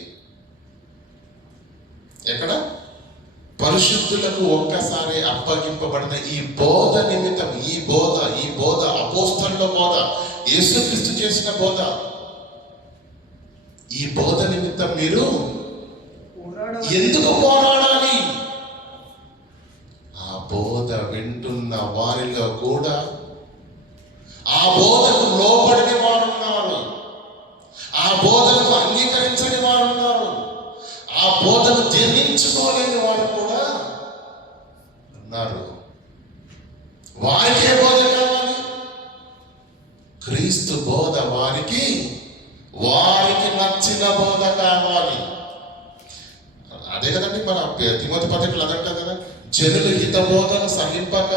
ఎక్కడ? పరిశుద్ధులకు ఒక్కసారి అప్పగింపబడిన ఈ బోధ నిమిత్తం, ఈ బోధ అపోస్తలుల బోధ, యేసుక్రీస్తు చేసిన బోధ, ఈ బోధ నిమిత్తం మీరు ఎందుకు పోరాడాలి? ఆ బోధ వింటున్న వారిలో కూడా ఆ బోధకు లోబడని వారు ఉన్నారు, ఆ బోధకు అంగీకరించని వారు ఉన్నారు, ఆ బోధను జీర్ణించుకోలేని వారు కూడా ఉన్నారు. వారికే బోధ కావాలి. క్రీస్తు బోధ వారికి నచ్చిన బోధ కావాలి. అదే కదండి మన తిమోతి పత్రికలు అదంటారు కదా, జనులు హితబోధను సహింపక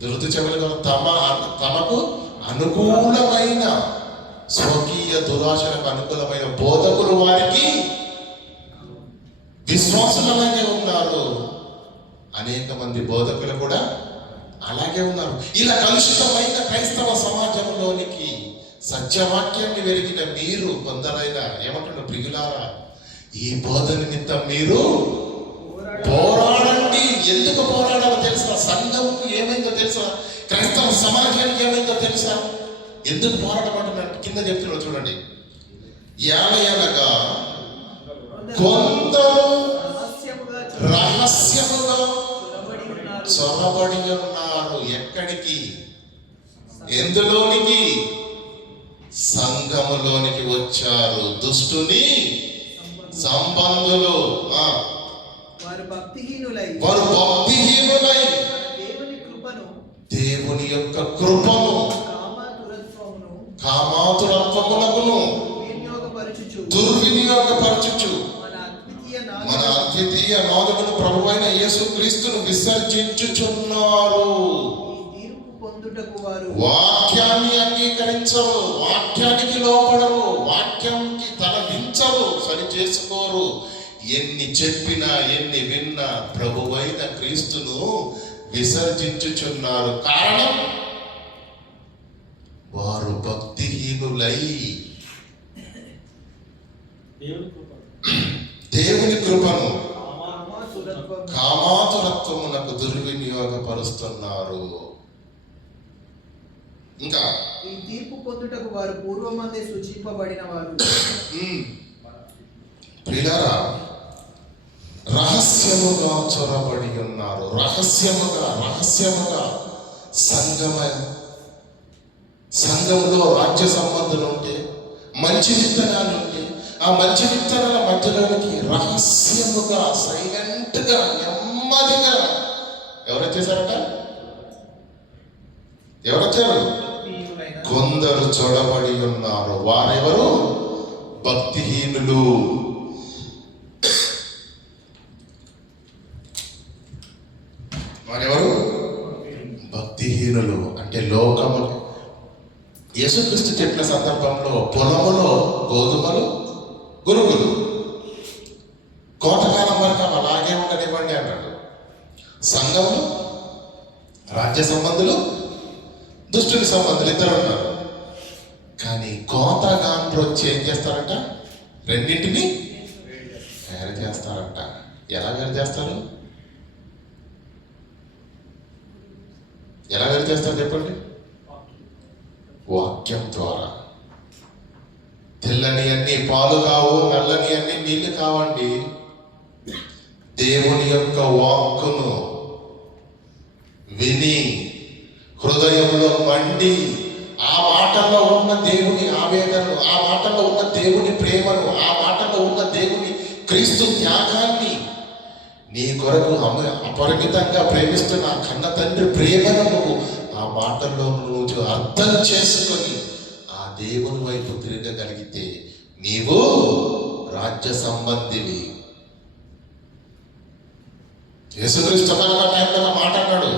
దురద చెవులు తమకు అనుకూలమైన స్వకీయ దురాశలకు అనుకూలమైన బోధకులు వారికి విశ్వాసులలాగే ఉన్నారు. అనేక మంది బోధకులు కూడా అలాగే ఉన్నారు. ఇలా కలుషితమైన క్రైస్తవ సమాజంలోనికి సత్యవాక్యాన్ని వెలిగిన మీరు కొందరైనా ఏమంటున్నారు, ప్రియులారా ఈ బోధ నిమిత్తం మీరు పోరాడండి. ఎందుకు పోరాడాలో తెలుసా? సంఘంకు ఏమైందో తెలుసా? క్రైస్తవ సమాజానికి ఏమైందో తెలుసా? ఎందుకు పోరాడమంటున్నాడు కింద చెప్తున్నాడు చూడండి. ఏలయనగా కొందరు రహస్యముగా చొరబడి ఉన్నారు. ఎక్కడికి? ఎందులోనికి? సంఘములోనికి వచ్చారు. దుష్టుని సంబంధులు. వారు భక్తిహీనులై దేవుని యొక్క కృపను కామాతురత్వమునకును దుర్వినియోగపరచుచు మన అద్వితీయ నాథుడు ప్రభువైన యేసుక్రీస్తును విసర్జించుచున్నారు. వాక్యాన్ని అంగీకరించరు, వాక్యానికి లోపడరు, వాక్యానికి తలదించరు, సరి చేసుకోరు. ఎన్ని చెప్పినా ఎన్ని విన్నా ప్రభువైన క్రీస్తును విసర్జించుచున్నారు. కారణం వారు భక్తిహీనులై దేవుని కృపను కామాతురత్వమునకు దుర్వినియోగపరుస్తున్నారు. ఇంకా ఈ తీర్పు పొందుటకు వారు పూర్వమందే సూచింపబడిన వారు. ప్రియులారా, రహస్యముగా చొరబడి ఉన్నారు. రహస్యముగా సంఘంలో రాజ్య సంబంధులు ఉంటే, మంచి విత్తనాలు ఉంటే, ఆ మంచి విత్తనాల మధ్యలోనికి రహస్యముగా సైలెంట్ గా నెమ్మదిగా ఎవరొచ్చేసారట? ఎవరొచ్చారు? కొందరు చొరబడి ఉన్నారు. వారెవరు? భక్తిహీనులు. వారెవరు? భక్తిహీనులు అంటే లోకము. యేసుక్రీస్తు చెప్పిన సందర్భంలో పొలములో గోధుమలు, గురుగులు కోతకాలం వరకు అలాగే ఉండనివ్వండి అన్నాడు. సంఘంలో రాజ్య సంబంధులు, దుష్టుని సంబంధులు ఇద్దరు ఉన్నారు. కానీ కోతగాండ్రు వచ్చి ఏం చేస్తారంట? రెండింటిని వేరు చేస్తారంట. ఎలా వేరు చేస్తారు? ఎలా వేరు చేస్తారు చెప్పండి? వాక్యం ద్వారా. తెల్లని అన్ని పాలు కావు, నల్లని అన్ని నీళ్లు కావండి. దేవుని యొక్క వాక్కును విని హృదయంలో మండి ఆ మాటల్లో ఉన్న దేవుని ఆవేదనను, ఆ మాటల్లో ఉన్న దేవుని ప్రేమను, ఆ మాటల్లో ఉన్న దేవుని క్రీస్తు త్యాగాన్ని, నీ కొరకు అపరిమితంగా ప్రేమిస్తున్న ఆ కన్న తండ్రి ప్రేమను నువ్వు ఆ మాటల్లో నువ్వు అర్థం చేసుకొని ఆ దేవుని వైపు తిరగగలిగితే నీవు రాజ్య సంబంధివి. యేసుక్రీస్తు టైంలో మాట అన్నాడు.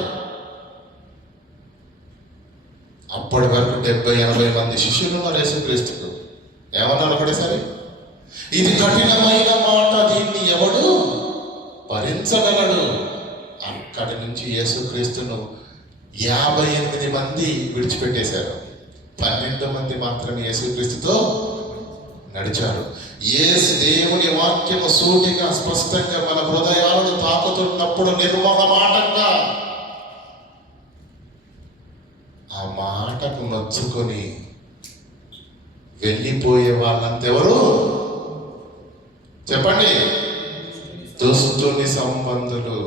అప్పటి వరకు 70-80 మంది శిష్యులు ఉన్నారు యేసుక్రీస్తుకు. ఏమన్నారు ఒకటేసారి? ఇది కఠినమైన మాట, దీన్ని ఎవడు భరించగలడు? అక్కడి నుంచి యేసుక్రీస్తును 58 మంది విడిచిపెట్టేశారు. 12 మంది మాత్రమే యేసుక్రీస్తుతో నడిచారు. దేవుని వాక్యము సూటిగా స్పష్టంగా మన హృదయాలను తాకుతున్నప్పుడు నిర్మోహమాటంగా ఆ మాటకు నొచ్చుకొని వెళ్ళిపోయే వాళ్ళంతెవరు చెప్పండి? దుష్టుని సంబంధులు.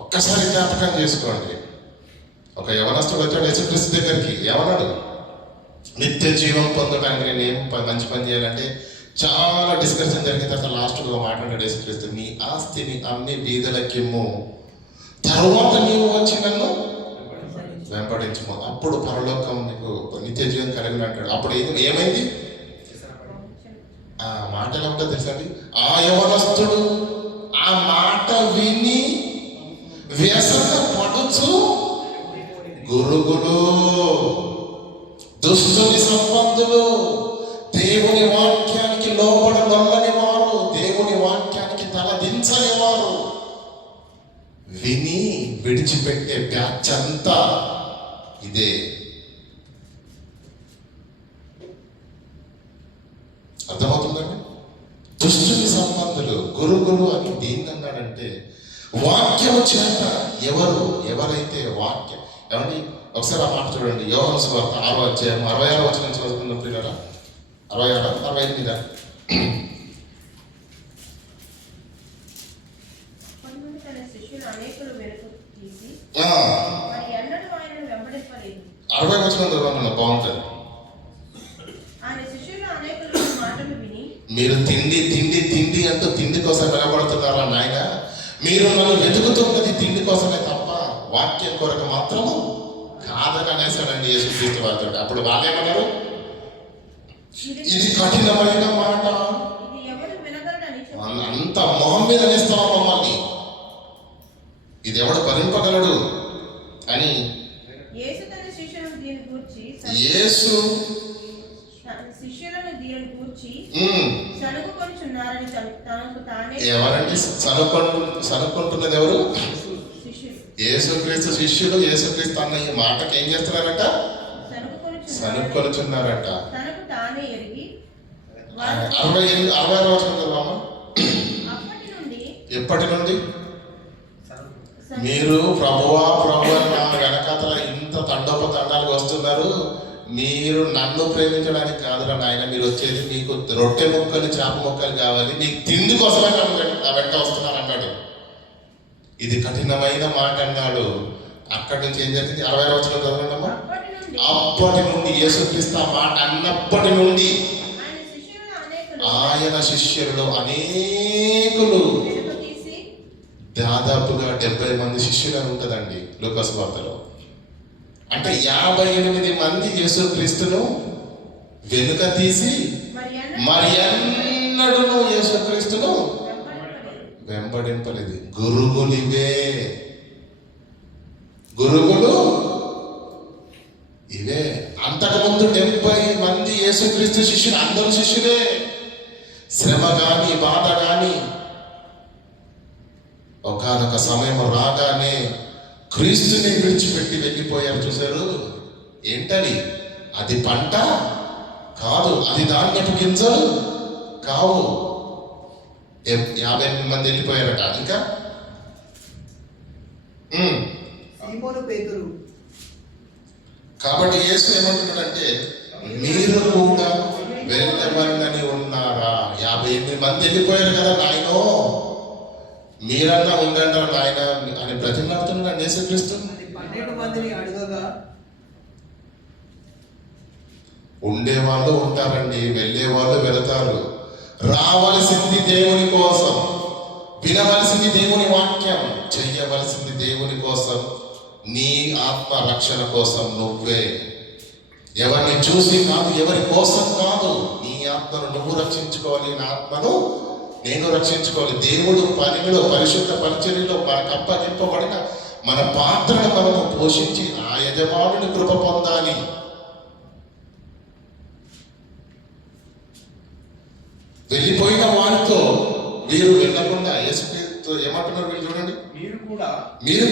ఒక్కసారి జ్ఞాపకం చేసుకోండి. ఒక యవనస్తుడు వచ్చాడు యేసుక్రీస్తు దగ్గరికి. ఏమన్నాడు? నిత్య జీవం పొందడానికి నేను ఏం మంచి పని చేయాలంటే, చాలా డిస్కషన్ జరిగిన తర్వాత లాస్ట్గా మాట్లాడాడు యేసుక్రీస్తు, నీ ఆస్తిని అమ్మి బీదలకిమ్ము, తరువాత నీవు వచ్చి నన్ను వెంబడించము, అప్పుడు పరలోకం నీకు నిత్య జీవం కలిగిన అంటాడు. అప్పుడు ఏమైంది? ఆ మాట ఎలా ఉంటుందో తెలుసండి? ఆ యవనస్తుడు ఆ మాట విని వ్యసన పడుచు గురుగులు, దుష్టుని సంబంధులు, దేవుని వాక్యానికి లోబడని వారు, దేవుని వాక్యానికి తలదించని వారు, విని విడిచిపెట్టే బ్యాచ్ అంతా ఇదే. అర్థమవుతుందండి? దుష్టుని సంబంధులు, గురుగులు అని దేన్ని అన్నాడంటే వాక్యము చేత ఎవరైతే వాక్యం ఏమండి ఒకసారి ఆ మాట చూడండి. యోహాను సువార్త 6వ అధ్యాయం 66వ వచనం చదువుకుందాం ప్రియులారా. 66 68 కొంతమంది తన శిష్యులు అనేకులు వెనుక తీసి ఆ, మరి ఎన్నడూ ఆయనను వెంబడింపలేదు. 60వ వచనం చదవమన్నా బాగుంటుంది. ఆయన శిష్యులు అనేకులు ఈ మాటలు విని మీరు తిండి అంటూ తిండి కోసం నిలబడుతున్నారా నాయన? మీరు నన్ను వెతుకుతున్నది తిండి కోసమే తప్ప వాక్యం కొరకు మాత్రము కాదని అనేసాడండి యేసుక్రీస్తు వారితో. అప్పుడు వాళ్ళేమన్నారు? ఇది కఠినమైన మాట, ఇది ఎవరు వినగలడని చెప్పి అంత మొహం మీద అనేస్తావా మమ్మల్ని? ఇది ఎవడు భరింపగలడు అని యేసు తన శిష్యులను దీని గూర్చి యేసు శిష్యులను దీని గూర్చి ఉమ్, సణుగుకొనుచున్నారని తనకు తానే ఎవరండి సనుక్కుంటున్నది? ఎవరు? శిష్యులు యేసుక్రీస్తు శిష్యులు యేసుక్రీస్తు అన్న ఈ మాటకి ఏం చేస్తున్నారంట? సనుక్కొనుచున్నారంట. తనకు తానే ఎరిగి 66వ వచనం చదవమ్మా. అప్పటి నుండి ఎప్పటి నుండి? మీరు ప్రభువా నా వెనకాతల ఇంత తండోపతండాలకు వస్తున్నారు. మీరు నన్ను ప్రేమించడానికి కాదురా నాయన, మీరు వచ్చేది మీకు రొట్టె ముక్కలు చేప ముక్కలు కావాలి, మీకు తిండి కోసమే నా వెంట వస్తున్నారు అన్నాడు. ఇది కఠినమైన మాట అన్నాడు. అక్కడి నుంచి ఏం జరిగింది? 60వ వచనం చదవండమ్మా. అప్పటి నుండి యేసుక్రీస్తు ఆ మాట అన్నప్పటి నుండి ఆయన శిష్యులలో అనేకులు, దాదాపుగా 70 మంది శిష్యులు ఉంటుందండి లూకాసు వార్తలో. అంటే 58 మంది యేసుక్రీస్తును వెనుక తీసి మరి ఎన్నడూ యేసుక్రీస్తును వెంబడింపలేదు. గురుగులు ఇవే. అంతకుముందు 70 మంది యేసుక్రీస్తు శిష్యులు, అందరూ శిష్యులే. శ్రమ గాని బాధ గాని ఒకానొక సమయం రాగానే క్రీస్తుని విడిచిపెట్టి వెళ్ళిపోయారు. చూశారు? ఏంటది? అది పంట కాదు, అది ధాన్యపు గింజలు కావు. 58 మంది వెళ్ళిపోయారట. ఇంకా సీమోను పేతురు. కాబట్టి యేసు ఏమంటున్నాడంటే మీరు కూడా వెళ్ళమని ఉన్నారా? 58 మంది వెళ్ళిపోయారు కదా నాయనో, మీరన్నా ఉండండి నాయన అని బ్రతిమలాడుతున్నాడు యేసుక్రీస్తు. 12 మందిని అడగగా ఉండేవాళ్ళు ఉంటారండి, వెళ్ళేవాళ్ళు వెళతారు. రావలసింది దేవుని కోసం, వినవలసింది దేవుని వాక్యం, చెయ్యవలసింది దేవుని కోసం, నీ ఆత్మ రక్షణ కోసం నువ్వే. ఎవరిని చూసి కాదు, ఎవరి కోసం కాదు. నీ ఆత్మను నువ్వు రక్షించుకోవాలి, నా ఆత్మను నేను రక్షించుకోవాలి. దేవుడు పనిలో, పరిశుద్ధ పరిచర్యలో మనకు అప్పగింపబడిన మన పాత్రను మనము పోషించి ఆ యజమానుని కృప పొందాలి. వెళ్ళిపోయిన వారితో వీరు వెళ్ళకుండా యేసుక్రీస్తు ఏమంటున్నారు? వీళ్ళు చూడండి, మీరు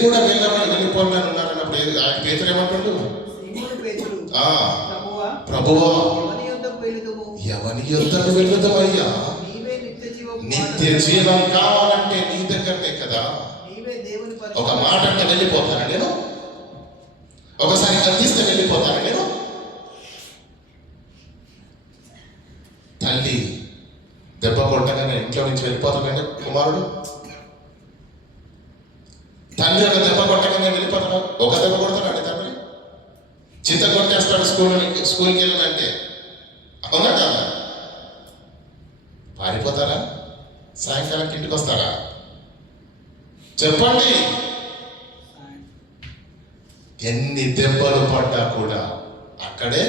కూడా వెళ్ళిపోయిన ఉన్నారన్నప్పుడు ఆయన పేతురు ఏమంటాడు? ప్రభువా ఎవని యొద్దకు వెళ్ళుదామయ్యా? నిత్య జీవం కావాలంటే నీ దగ్గరనే కదా. ఒక మాట అంటే వెళ్ళిపోతాను నేను, ఒకసారి గద్దిస్తే వెళ్ళిపోతాను నేను. తల్లి దెబ్బ కొట్టగానే ఇంట్లో నుంచి వెళ్ళిపోతాడండి కుమారుడు. తండ్రి ఒక దెబ్బ కొట్టగానే వెళ్ళిపోతాడు. ఒక దెబ్బ కొడతాడండి తండ్రి, చింత కొట్టేస్తాడు స్కూల్కి వెళ్ళాలంటే. అవునా కదా? పారిపోతారా? సాయంకాలం ఇంటికి వస్తారా? చెప్పండి. ఎన్ని దెబ్బలు పడ్డా కూడా అక్కడే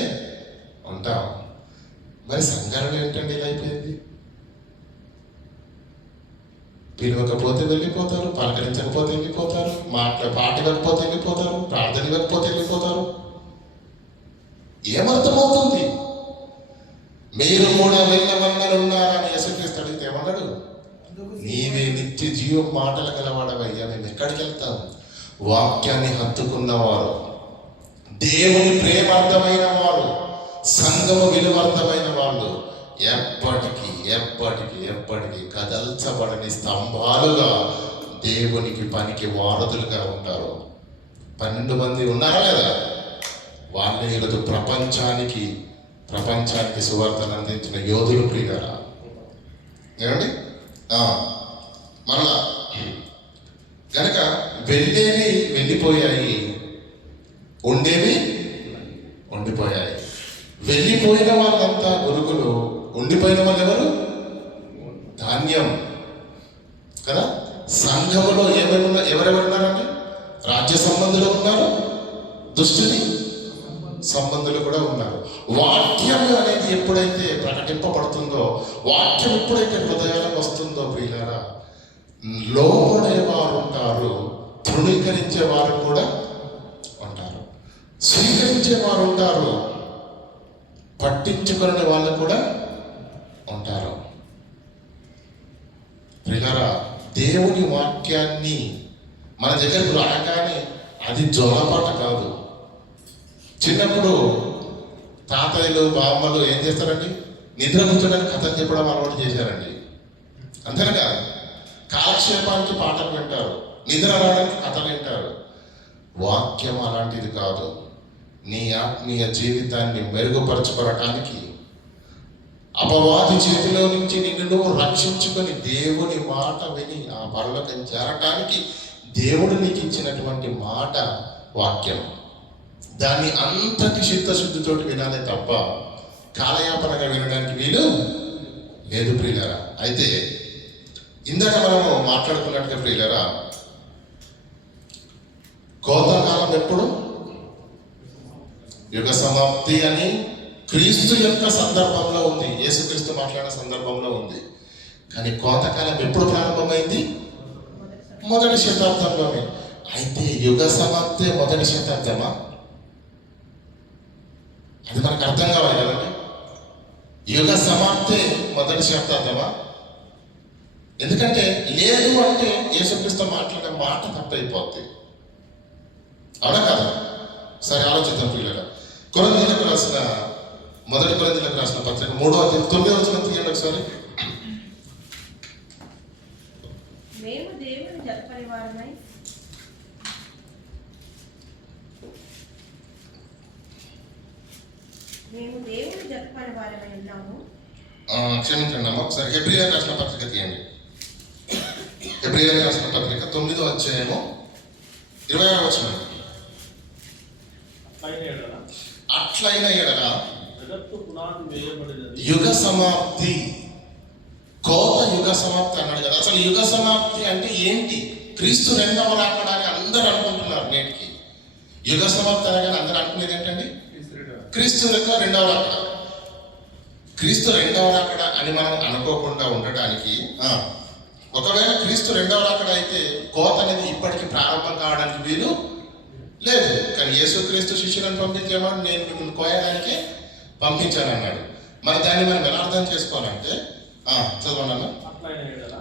ఉంటాం. మరి సంఘాలు ఏంటండి ఇలా అయిపోయింది? పిలవకపోతే వెళ్ళిపోతారు, పలకరించకపోతే వెళ్ళిపోతారు, పాట ఇవ్వకపోతే వెళ్ళిపోతారు, ప్రార్థన ఇవ్వకపోతే వెళ్ళిపోతారు. ఏమర్థమవుతుంది? మీరు కూడా వెళ్ళమన్నారు ఉన్నారని యేసుక్రీస్తు అడిగితే ఏమన్నాడు? నీవే నిత్య జీవం మాటలు గలవాడవయ్యా. మేము ఎక్కడికి వెళ్తాం? వాక్యాన్ని హత్తుకున్నవారు, దేవుని ప్రేమార్థమైన వారు, సంఘము విలువార్థమైన వాళ్ళు ఎప్పటికీ ఎప్పటికీ ఎప్పటికీ కదల్చబడని స్తంభాలుగా దేవునికి పనికి వారధులుగా ఉంటారు. 12 మంది ఉన్నారా లేదా? వాళ్ళే ఈరోజు ప్రపంచానికి సువార్తను అందించిన యోధులు ప్రియులారా. ఏమండి? మరలా కనుక వెళ్ళేవి వెళ్ళిపోయాయి, ఉండేవి ఉండిపోయాయి. వెళ్ళిపోయిన వాళ్ళంతా గురుగులు, ఉండిపోయిన వాళ్ళు ఎవరు? ధాన్యం కదా. సంఘములో ఎవరెవరు ఉన్నారండి? రాజ్య సంబంధులు ఉన్నారు, దుష్టుని సంబంధులు కూడా ఉన్నారు. వాక్యం అనేది ఎప్పుడైతే ప్రకటింపబడుతుందో, వాక్యం ఎప్పుడైతే హృదయాలకు వస్తుందో ప్రియులారా, లోబడేవారు ఉంటారు, తృణీకరించే వారు కూడా ఉంటారు, స్వీకరించే వారు ఉంటారు, పట్టించుకునే వాళ్ళు కూడా ఉంటారు. ప్రియులారా, దేవుని వాక్యాన్ని మన దగ్గరకు రాగానే అది జొలపాట కాదు. చిన్నప్పుడు తాతయ్యలు బామ్మలు ఏం చేస్తారండి? నిద్ర కూర్చోడానికి కథలు చెప్పడం అలవాటు చేశారండి. అంతేనా? కాలక్షేపానికి పాటలు వింటారు, నిద్ర రావడానికి కథలు వింటారు. వాక్యం అలాంటిది కాదు. నీ ఆత్మీయ జీవితాన్ని మెరుగుపరచుకోవటానికి, అపవాది చేతిలో నుంచి నిన్ను నువ్వు రక్షించుకొని దేవుని మాట విని ఆ పరలోకం చేరటానికి దేవుడు నీకు ఇచ్చినటువంటి మాట వాక్యం. దాన్ని అంతటి చిత్తశుద్ధితోటి వినాలే తప్ప కాలయాపనగా వినడానికి వీలు లేదు ప్రియులారా. అయితే ఇందాక మనము మాట్లాడుకున్నట్టుగా ప్రియులారా, కోతకాలం ఎప్పుడు? యుగ సమాప్తి అని క్రీస్తు యొక్క సందర్భంలో ఉంది, యేసుక్రీస్తు మాట్లాడిన సందర్భంలో ఉంది. కానీ కోతకాలం ఎప్పుడు ప్రారంభమైంది? మొదటి శతాబ్దంలోనే. అయితే యుగ సమాప్తి మొదటి శతాబ్దమా? అది మనకు అర్థం కావాలి కదండి. యుగ సమాప్తే మొదటి శతాబ్దమా? ఎందుకంటే లేదు అంటే యేసుక్రీస్తు మాట్లాడే మాట తప్పైపోద్ది. అవునా కదా? సరే ఆలోచిద్దాం పిల్లలు. కొరింథీయులకు రాసిన మొదటి కొరింథీయులకు రాసిన పత్రిక 3:9 తీయండి ఒకసారి. మేము దేవుని జతపరివారమై ఉన్నాము. క్షమించండి అమ్మ, ఒకసారి హెబ్రీయులకు రాసిన పత్రిక తీయండి. హెబ్రీయులకు రాసిన పత్రిక 9వ అధ్యాయము 26వ వచనం. అట్లైన ఎడల యుగ సమాప్తి, కోత యుగ సమాప్తి అన్నాడు కదా. అసలు యుగ సమాప్తి అంటే ఏంటి? క్రీస్తు రెండవ రాకడ అని అందరూ అనుకుంటున్నారు నేటికి. యుగ సమాప్తి అనగానే అందరూ అనుకునేది ఏంటండి? క్రీస్తు యొక్క రెండవ రాకడ. క్రీస్తు రెండవ రాకడ అని మనం అనుకోకుండా ఉండటానికి, ఒకవేళ క్రీస్తు రెండవ రాకడ అయితే కోత అనేది ఇప్పటికీ ప్రారంభం కావడానికి వీలు లేదు. కానీ యేసుక్రీస్తు శిష్యులను పంపించేవాడు, నేను మిమ్మల్ని కోయడానికే పంపించాను అన్నాడు. మరి దాన్ని మనం ఎలా అర్థం చేసుకోవాలంటే, చదవన్నా,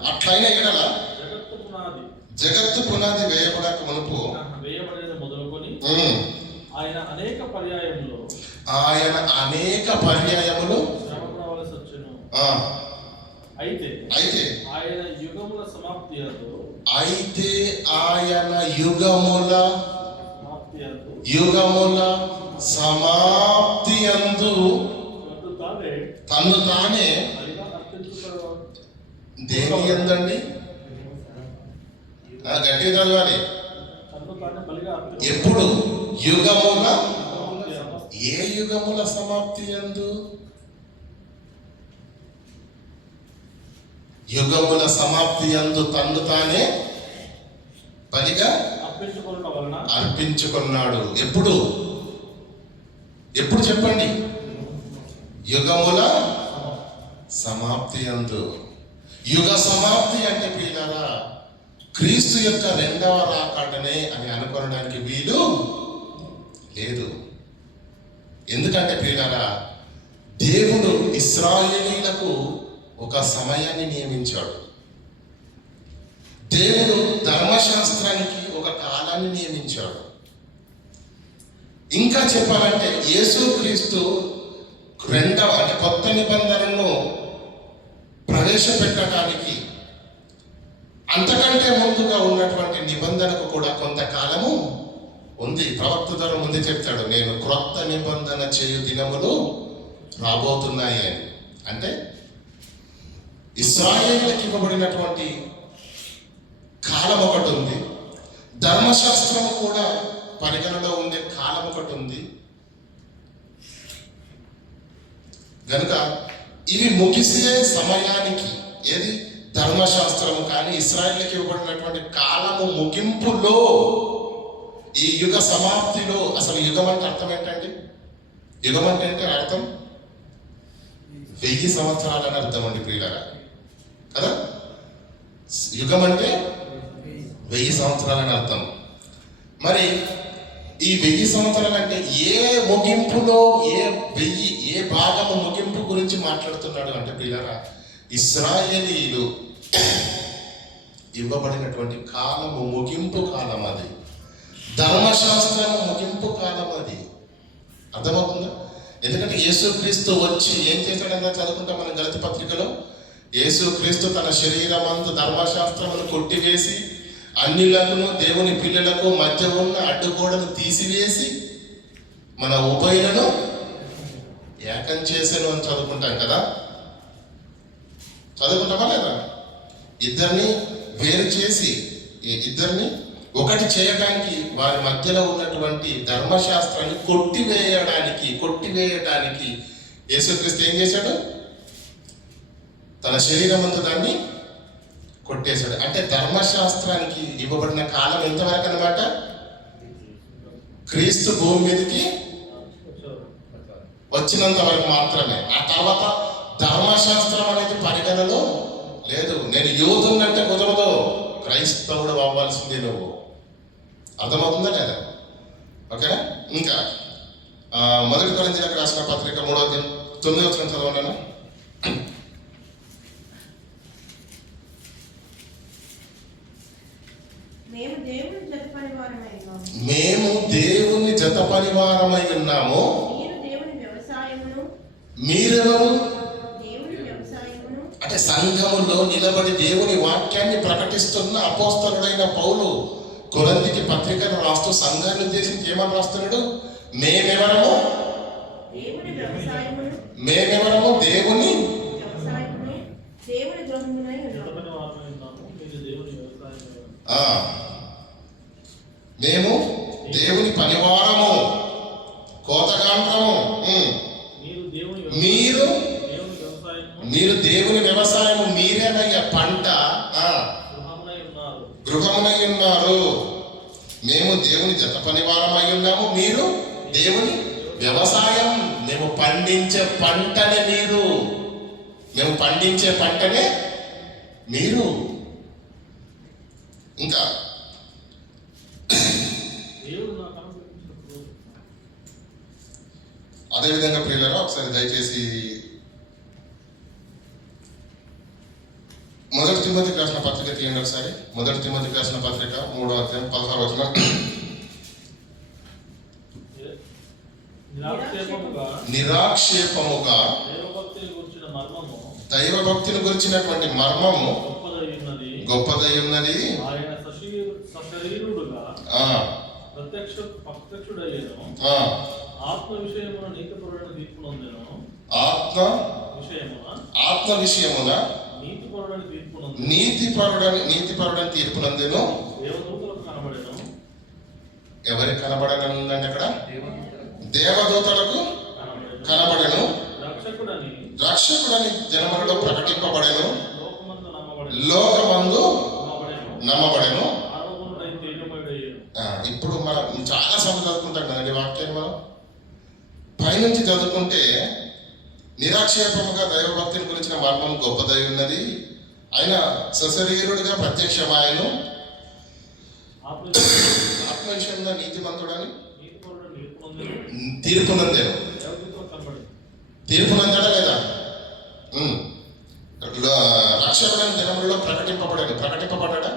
అట్లైన ఎడల జగత్తు పునాది వేయబడక మునుపు మొదలుకొని ఆయన అనేక పర్యాయములు అయితే ఆయన యుగముల సమాప్తి యందు తన్ను తానే దేని యందండి? గట్టిగా చదవాలి. ఎప్పుడు? యుగముల, ఏ యుగముల సమాప్తి యందు? యుగముల సమాప్తి యందు తన్ను తానే బలిగా అర్పించుకున్నాడు. ఎప్పుడు? ఎప్పుడు చెప్పండి? యుగముల సమాప్తి యందు. యుగ సమాప్తి అంటే ప్రియులారా క్రీస్తు యొక్క రెండవ రాకడనే అని అనుకోవడానికి వీలు లేదు. ఎందుకంటే ప్రియులారా దేవుడు ఇశ్రాయేలీయులకు ఒక సమయాన్ని నియమించాడు. దేవుడు ధర్మశాస్త్రానికి ఒక కాలాన్ని నియమించాడు. ఇంకా చెప్పాలంటే యేసుక్రీస్తు రెండవ అంటే కొత్త నిబంధనను ప్రవేశపెట్టడానికి అంతకంటే ముందుగా ఉన్నటువంటి నిబంధనకు కూడా కొంతకాలము ఉంది. ప్రవక్త ద్వారా ముందే చెప్తాడు, నేను క్రొత్త నిబంధన చేయు దినములు రాబోతున్నాయి అని. అంటే ఇశ్రాయేలులకు ఇవ్వబడినటువంటి కాలం ఒకటి ఉంది, ధర్మశాస్త్రము కూడా పరిగణలో ఉండే కాలం ఒకటి ఉంది. కనుక ఇవి ముగిసే సమయానికి ఏది ధర్మశాస్త్రము కానీ ఇశ్రాయేలుకి ఇవ్వబడినటువంటి కాలము ముగింపులో ఈ యుగ సమాప్తిలో అసలు యుగం అంటే అర్థం ఏంటండి? యుగం అంటే అర్థం 1000 సంవత్సరాలని అర్థం అండి ప్రియులారా, కదా? యుగం అంటే 1000 సంవత్సరాలని అర్థం. మరి ఈ 1000 సంవత్సరాలు అంటే ఏ ముగింపులో ఏ భాగము ముగింపు గురించి మాట్లాడుతున్నాడు అంటే ప్రియులారా ఇశ్రాయేలీయులు ఇవ్వబడినటువంటి కాలము ముగింపు కాలం, అది ధర్మశాస్త్రం ముగింపు కాలం, అది అర్థమవుతుందా? ఎందుకంటే యేసుక్రీస్తు వచ్చి ఏం చేశాడన్నా చదువుకుంటాం మనం గలతీ పత్రికలో. యేసుక్రీస్తు తన శరీరమందు ధర్మశాస్త్రమును కొట్టివేసి అన్యులకు దేవుని పిల్లలకు మధ్య ఉన్న అడ్డుగోడను తీసివేసి మన ఉభయులను ఏకం చేశాను అని చదువుకుంటాం కదా. చదువుకుంటామా లేదా? ఇద్దరిని వేరు చేసి ఇద్దరిని ఒకటి చేయడానికి వారి మధ్యలో ఉన్నటువంటి ధర్మశాస్త్రాన్ని కొట్టివేయడానికి యేసుక్రీస్తు ఏం చేశాడు? తన శరీరమంతా దాన్ని కొట్టేశాడు. అంటే ధర్మశాస్త్రానికి ఇవ్వబడిన కాలం ఎంతవరకు అన్నమాట? క్రీస్తు భూమి మీదకి వచ్చినంత వరకు మాత్రమే. ఆ తర్వాత ధర్మశాస్త్రం అనేది పరిగణలో లేదు. నేను యూదునంటే కుదరదు, క్రైస్తవుడు అవ్వాల్సిందే నువ్వు. అర్థమవుతుందా లేదా? ఓకేనా? ఇంకా 1 కొరింథీయులకు రాసిన పత్రిక 3వ అధ్యాయం 9వ వచనం చదవండి. మేము దేవుని జత పరివారమై ఉన్నాము. మీరెవరు? అంటే సంఘములో నిలబడి దేవుని వాక్యాన్ని ప్రకటిస్తున్న అపోస్తలుడైన పౌలు కొరింథీకి పత్రికను రాస్తూ సంఘాన్ని ఉద్దేశించి ఏమని రాస్తున్నాడు? మేమెవరము దేవుని మేము దేవుని పనివారము, కోతగాండ్రము. మీరు దేవుని వ్యవసాయము, మీరేనయ్య పంట, గృహమునై ఉన్నారు. మేము దేవుని జత పనివారమై ఉన్నాము, మీరు దేవుని వ్యవసాయం. మేము పండించే పంటనే మీరు. ఇంకా అదేవిధంగా ప్రియులారా ఒకసారి దయచేసి 1 తిమోతికి రాసిన పత్రిక తీయండి ఒకసారి. 1 తిమోతికి రాసిన పత్రిక 3వ అధ్యాయం 16వ వచనం. నిరాక్షేపముగా దైవభక్తిని గురించినటువంటి మర్మము గొప్పదై ఉన్నది. ఆత్మ విషయమున నీతిపరుడని తీర్పునందెను. ఎవరికి కనబడనండి అక్కడ? దేవదూతలకు కనబడెను. రక్షకుడని జనములలో ప్రకటింపబడెను. లోకమందు నమ్మబడెను. ఇప్పుడు మనం చాలా సార్లు చదువుకుంటాం కదండి వాక్యాన్ని. మనం పైనుంచి చదువుకుంటే నిరాక్షేపముగా దైవభక్తిని గురించిన మర్మం గొప్పదై ఉన్నది. ఆయన సశరీరుడిగా ప్రత్యక్షమాయను, ఆత్మవిషయంగా నీతిమంతుడని తీర్పునందాను. తీర్పునందాడా లేదా? రక్షకుడైన దినములలో ప్రకటింపబడ్డా?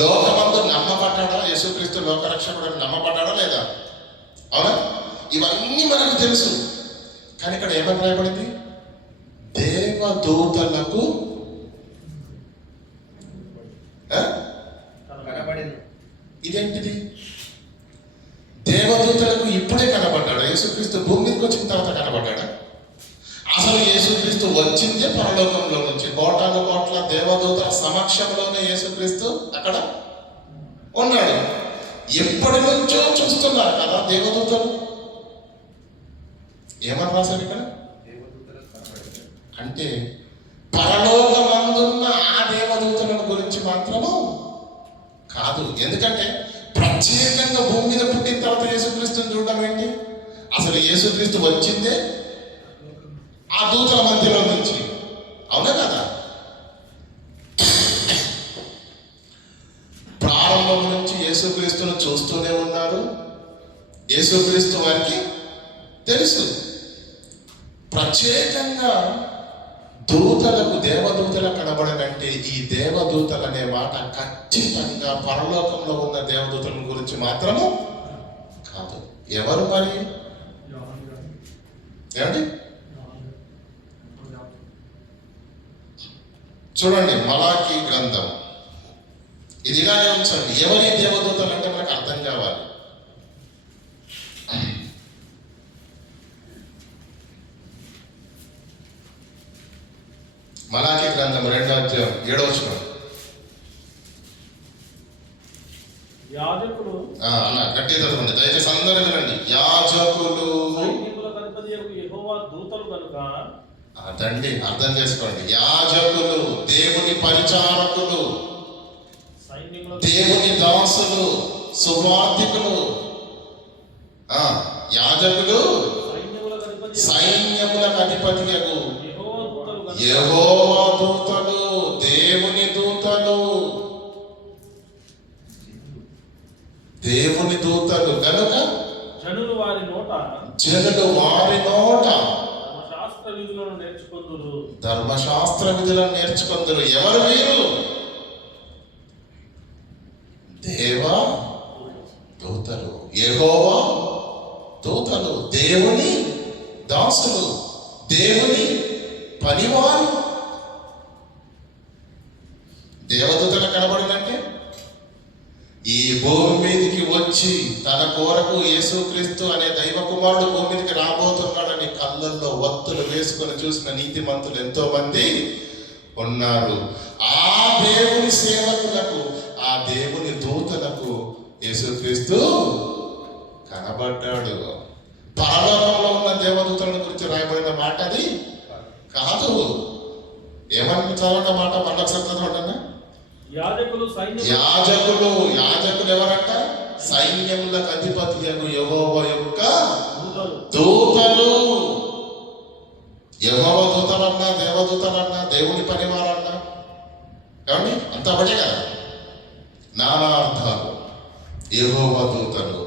లోకమందు నమ్మబడ్డా? యేసుక్రీస్తు లోక రక్షకుడని నమ్మబడ్డా లేదా? అవునా? ఇవన్నీ మనకు తెలుసు. కానీ ఇక్కడ ఏమని రాయబడింది? దేవదూతలకు ఇదేంటిది? దేవదూతలకు ఇప్పుడే కనబడ్డాడా? యేసుక్రీస్తు భూమి మీదకి వచ్చిన తర్వాత కనబడ్డాడా? అసలు యేసుక్రీస్తు వచ్చిందే పరలోకంలో నుంచి. కోటాను కోట్ల దేవదూతల సమక్షంలోనే యేసుక్రీస్తు అక్కడ ఉన్నాడు. ఎప్పటి నుంచో చూస్తున్నారు కదా దేవదూతలు. ఏమని రాశారు ఇక్కడ? అంటే పరలోకమందున్న ఆ దేవదూతలను గురించి మాత్రము కాదు. ఎందుకంటే ప్రత్యేకంగా భూమి మీద పుట్టిన తర్వాత యేసుక్రీస్తుని చూడడం ఏంటి? అసలు యేసుక్రీస్తు వచ్చిందే ఆ దూతల మధ్యలో నుంచి. అవునా కదా? ప్రారంభం నుంచి యేసుక్రీస్తును చూస్తూనే ఉన్నారు. యేసుక్రీస్తు వారికి తెలుసు. ప్రత్యేకంగా దూతలకు, దేవదూతలకు కనబడనంటే ఈ దేవదూతలు అనే మాట ఖచ్చితంగా పరలోకంలో ఉన్న దేవదూతల గురించి మాత్రము కాదు. ఎవరు మరి? ఏమండి చూడండి, మలాకీ గ్రంథం. ఇది ఇలాగే ఉంచండి. ఎవరి దేవదూతలు అంటే మనకు అర్థం కావాలి. మలాకీ గ్రంథం 2వ అధ్యాయం 7వ వచనం. యాజకులు అన్న గట్టి చదవండి దయచేసి, అందరూ వినండి. యాజకులు యెహోవా దూతలు కనుక. అదండి, అర్థం చేసుకోండి. యాజకులు దేవుని పరిచారకులు, దేవుని దాసులు, సువార్థికులు. యాజకులు సైన్యములకు అధిపతియగు యెహోవా దూతలు, దేవుని దూతలు, దేవుని దూతలు కనుక జనులు వారి నోట ధర్మశాస్త్ర విధులను నేర్చుకుందరు. ఎవరు వీరు? దేవ దూతలు, యెహోవా దూతలు, దేవుని దాసులు, దేవుని పనివారు. దేవదూతలు కనబడినంటే ఈ భూమి మీదకి వచ్చి తన కొరకు యేసుక్రీస్తు అనే దైవ కుమారుడు భూమి మీదకి రాబోతున్నాడని కళ్ళల్లో ఒత్తులు వేసుకొని చూసిన నీతిమంతులు ఎంతో మంది ఉన్నారు. ఆ దేవుని సేవకులకు, ఆ దేవుని దూతలకు యేసుక్రీస్తు కనబడ్డాడు. పరలోకంలో ఉన్న దేవదూతలను గురించి రాయబడిన మాట అది కాదు. ఏమన్నా చదవట మాట మళ్ళొకసారి చదవండి. యాజకులు ఎవరంట? సైన్యములకు అధిపతి యెహోవా యొక్క దూతలు. యెహోవా దూతలన్నా, దేవదూతలన్నా, దేవుని పనివారన్నా, ఏమండి అంతా ఒకటే కదా. నానా అర్థాలు. యెహోవా దూతలు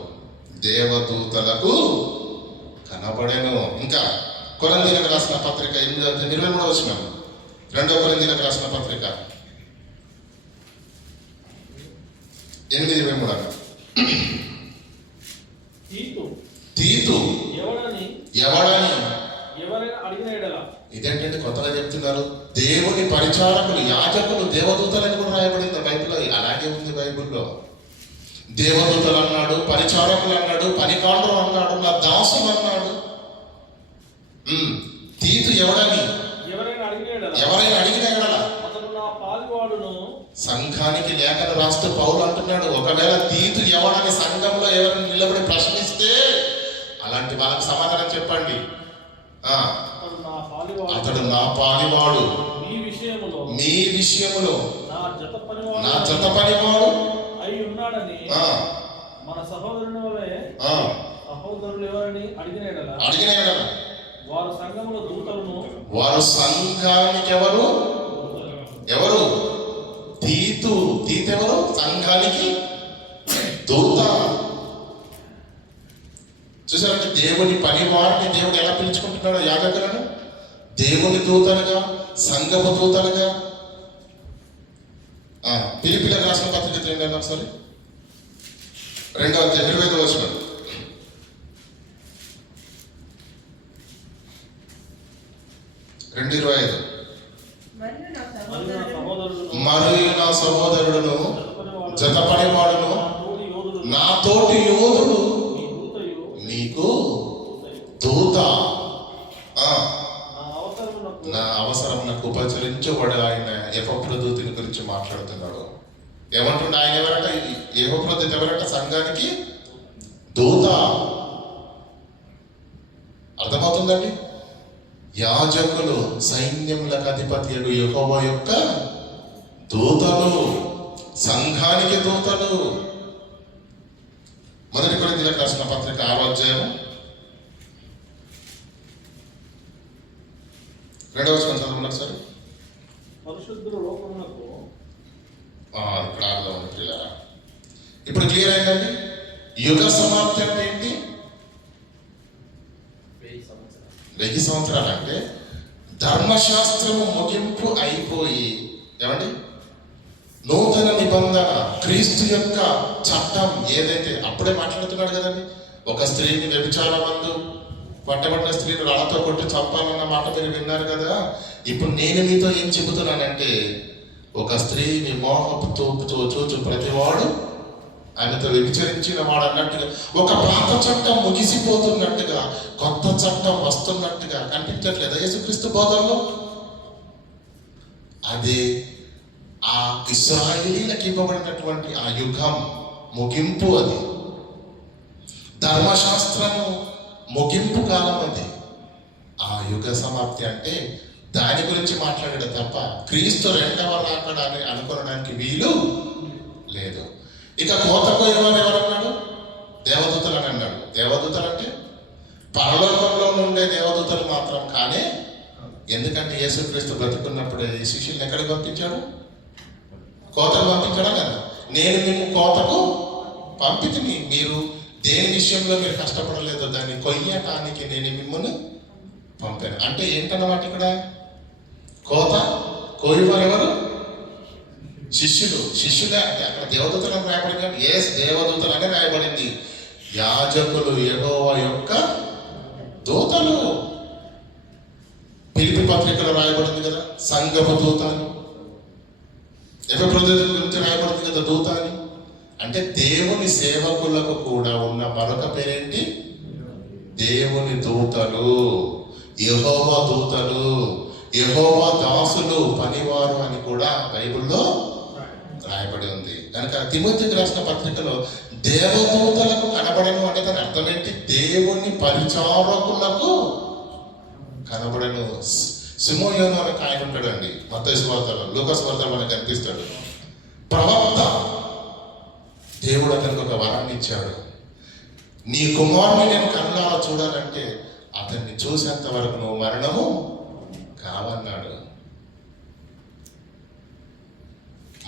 దేవదూతలకు కనబడెను. ఇంకా కొరింథీయులకు రాసిన పత్రిక 8:23 వచనం. 2వ కొరింథీయులకు రాసిన పత్రిక 8:23. తీతు ఎవడని ఇదేంటంటే కొత్తగా చెప్తున్నారు. దేవుని పరిచారకులు, యాజకులు, దేవదూతలని కూడా రాయబడింది బైబిల్లో. అలాగే ఉంది బైబిల్లో. దేవదూతలు అన్నాడు, పరిచారకులు అన్నాడు, పనికాండ్రు అన్నాడు, నా దాసులు అన్నాడు. తీతు ఎవడని ఎవరైనా అడిగిన సంఘానికి లేఖను రాస్తూ పౌలు అంటున్నాడు, ఒకవేళ తీతు ఎవడని సంఘంలో ఎవరైనా నిలబడి ప్రశ్నిస్తే అలాంటి వాళ్ళకి సమాధానం చెప్పండి. అతడు నా పాలివాడు, మీ విషయములో నా జత పనివాడు అయి ఉన్నాడని మన సహోదరులు ఎవరని అడిగిన వారు సంఘముల దూతలను వారు సంఘానికి ఎవరు తీతు ఎవరు? సంఘానికి దూత. చూసారంటే దేవుని పని వారిని దేవుడు ఎలా పిలుచుకుంటున్నాడో యాజకులను దేవుని దూతలుగా, సంఘపు దూతలుగా. ఫిలిప్పీయులకు రాసిన పత్రిక చూడండి ఒకసారి, 2వ అధ్యాయం 25వ వచనం. మరియు నా సహోదరుడును జతపడివాడును నా తోటి యోధుడు నీకు దూత. నా అవసరమునకు ఉపచరించబడి ఆయన ఎపఫ్రోదితుని గురించి మాట్లాడుతున్నాడు. ఏమంటుండే ఆయన? ఎవరట? ఎపఫ్రోదితు ఎవరట? సంఘానికి దూత. అర్థమవుతుందండి? యాజకులు సైన్యములకు అధిపతి యెహోవా యొక్క దూతలు, సంఘానికి దూతలు. 1 కొరింథీయులకు రాసిన పత్రిక 6వ అధ్యాయం 2వ వచనం చదవండి ఒకసారి. పరిశుద్ధుల లోకమునకు ఇక్కడ ఆగుదాం ప్రియులారా. ఇప్పుడు క్లియర్ అయిందండి. యుగ సమాప్తి అంటే ఏంటి? 1000 సంవత్సరాలు అంటే ధర్మశాస్త్రము ముగింపు అయిపోయి, ఏమండి, నూతన నిబంధన క్రీస్తు యొక్క చట్టం ఏదైతే అప్పుడే మాట్లాడుతున్నాడు కదండి. ఒక స్త్రీని వ్యభిచారమందు పట్టబడిన స్త్రీని రాళ్ళతో కొట్టి చంపాలన్న మాట మీరు విన్నారు కదా. ఇప్పుడు నేను మీతో ఏం చెబుతున్నానంటే, ఒక స్త్రీని మోహపు తోపుతో చూచు ప్రతివాడు ఆయనతో వ్యభిచరించిన వాడు అన్నట్టుగా ఒక పాత చట్టం ముగిసిపోతున్నట్టుగా కొత్త చట్టం వస్తున్నట్టుగా కనిపించట్లేదా యేసుక్రీస్తు బోధనలో? అదే ఆ ఇశ్రాయేలీయులకు ఇవ్వబడినటువంటి ఆ యుగం ముగింపు. అది ధర్మశాస్త్రము ముగింపు కాలం. అది ఆ యుగ సమాప్తి అంటే దాని గురించి మాట్లాడాడు తప్ప క్రీస్తు 2వ రాకడ అని అనుకోవడానికి వీలు లేదు. ఇక కోత కోయవారు ఎవరన్నాడు? దేవదూతలు అని అన్నాడు. దేవదూతలు అంటే పరలోకంలో ఉండే దేవదూతలు మాత్రం కానే. ఎందుకంటే యేసుక్రీస్తు బ్రతుకున్నప్పుడే ఈ శిష్యుల్ని ఎక్కడికి పంపించాడు? కోతకు పంపించాడా కదా. నేను మేము కోతకు పంపితిని, మీరు దేని విషయంలో మీరు కష్టపడలేదో దాన్ని కొయ్యటానికి నేను మిమ్మల్ని పంపాను. అంటే ఏంటన్నమాట ఇక్కడ? కోత కోయవారు ఎవరు? శిష్యులే. అంటే అక్కడ దేవదూతలు అని రాయబడింది కానీ దేవదూతలు అని రాయబడింది. యాజకులు యెహోవా యొక్క దూతలు. ఫిలిప్పీ పత్రికలో రాయబడింది కదా సంఘపు దూత అని. ఎపఫ్రోదితు గురించి రాయబడింది కదా దూత అని. అంటే దేవుని సేవకులకు కూడా ఉన్న మరొక పేరేంటి? దేవుని దూతలు, యెహోవా దూతలు, యెహోవా దాసులు, పనివారు అని కూడా బైబిల్లో రాయబడి ఉంది. కనుక తిమోతికి రాసిన పత్రికలో దేవదూతలకు కనబడను అంటే దాని అర్థం ఏంటి? దేవుని పరిచారకులకు కనబడను. సిమోయోను అనే ఆయన ఉంటాడండి మత్తయి సువార్తలో, లూకా సువార్తలో మనకు కనిపిస్తాడు. ప్రవక్త. దేవుడు అతనికి ఒక వరాన్ని ఇచ్చాడు. నీ కుమారుని నేను కళ్ళారా చూడాలంటే అతన్ని చూసేంత వరకు నువ్వు మరణము కావన్నాడు.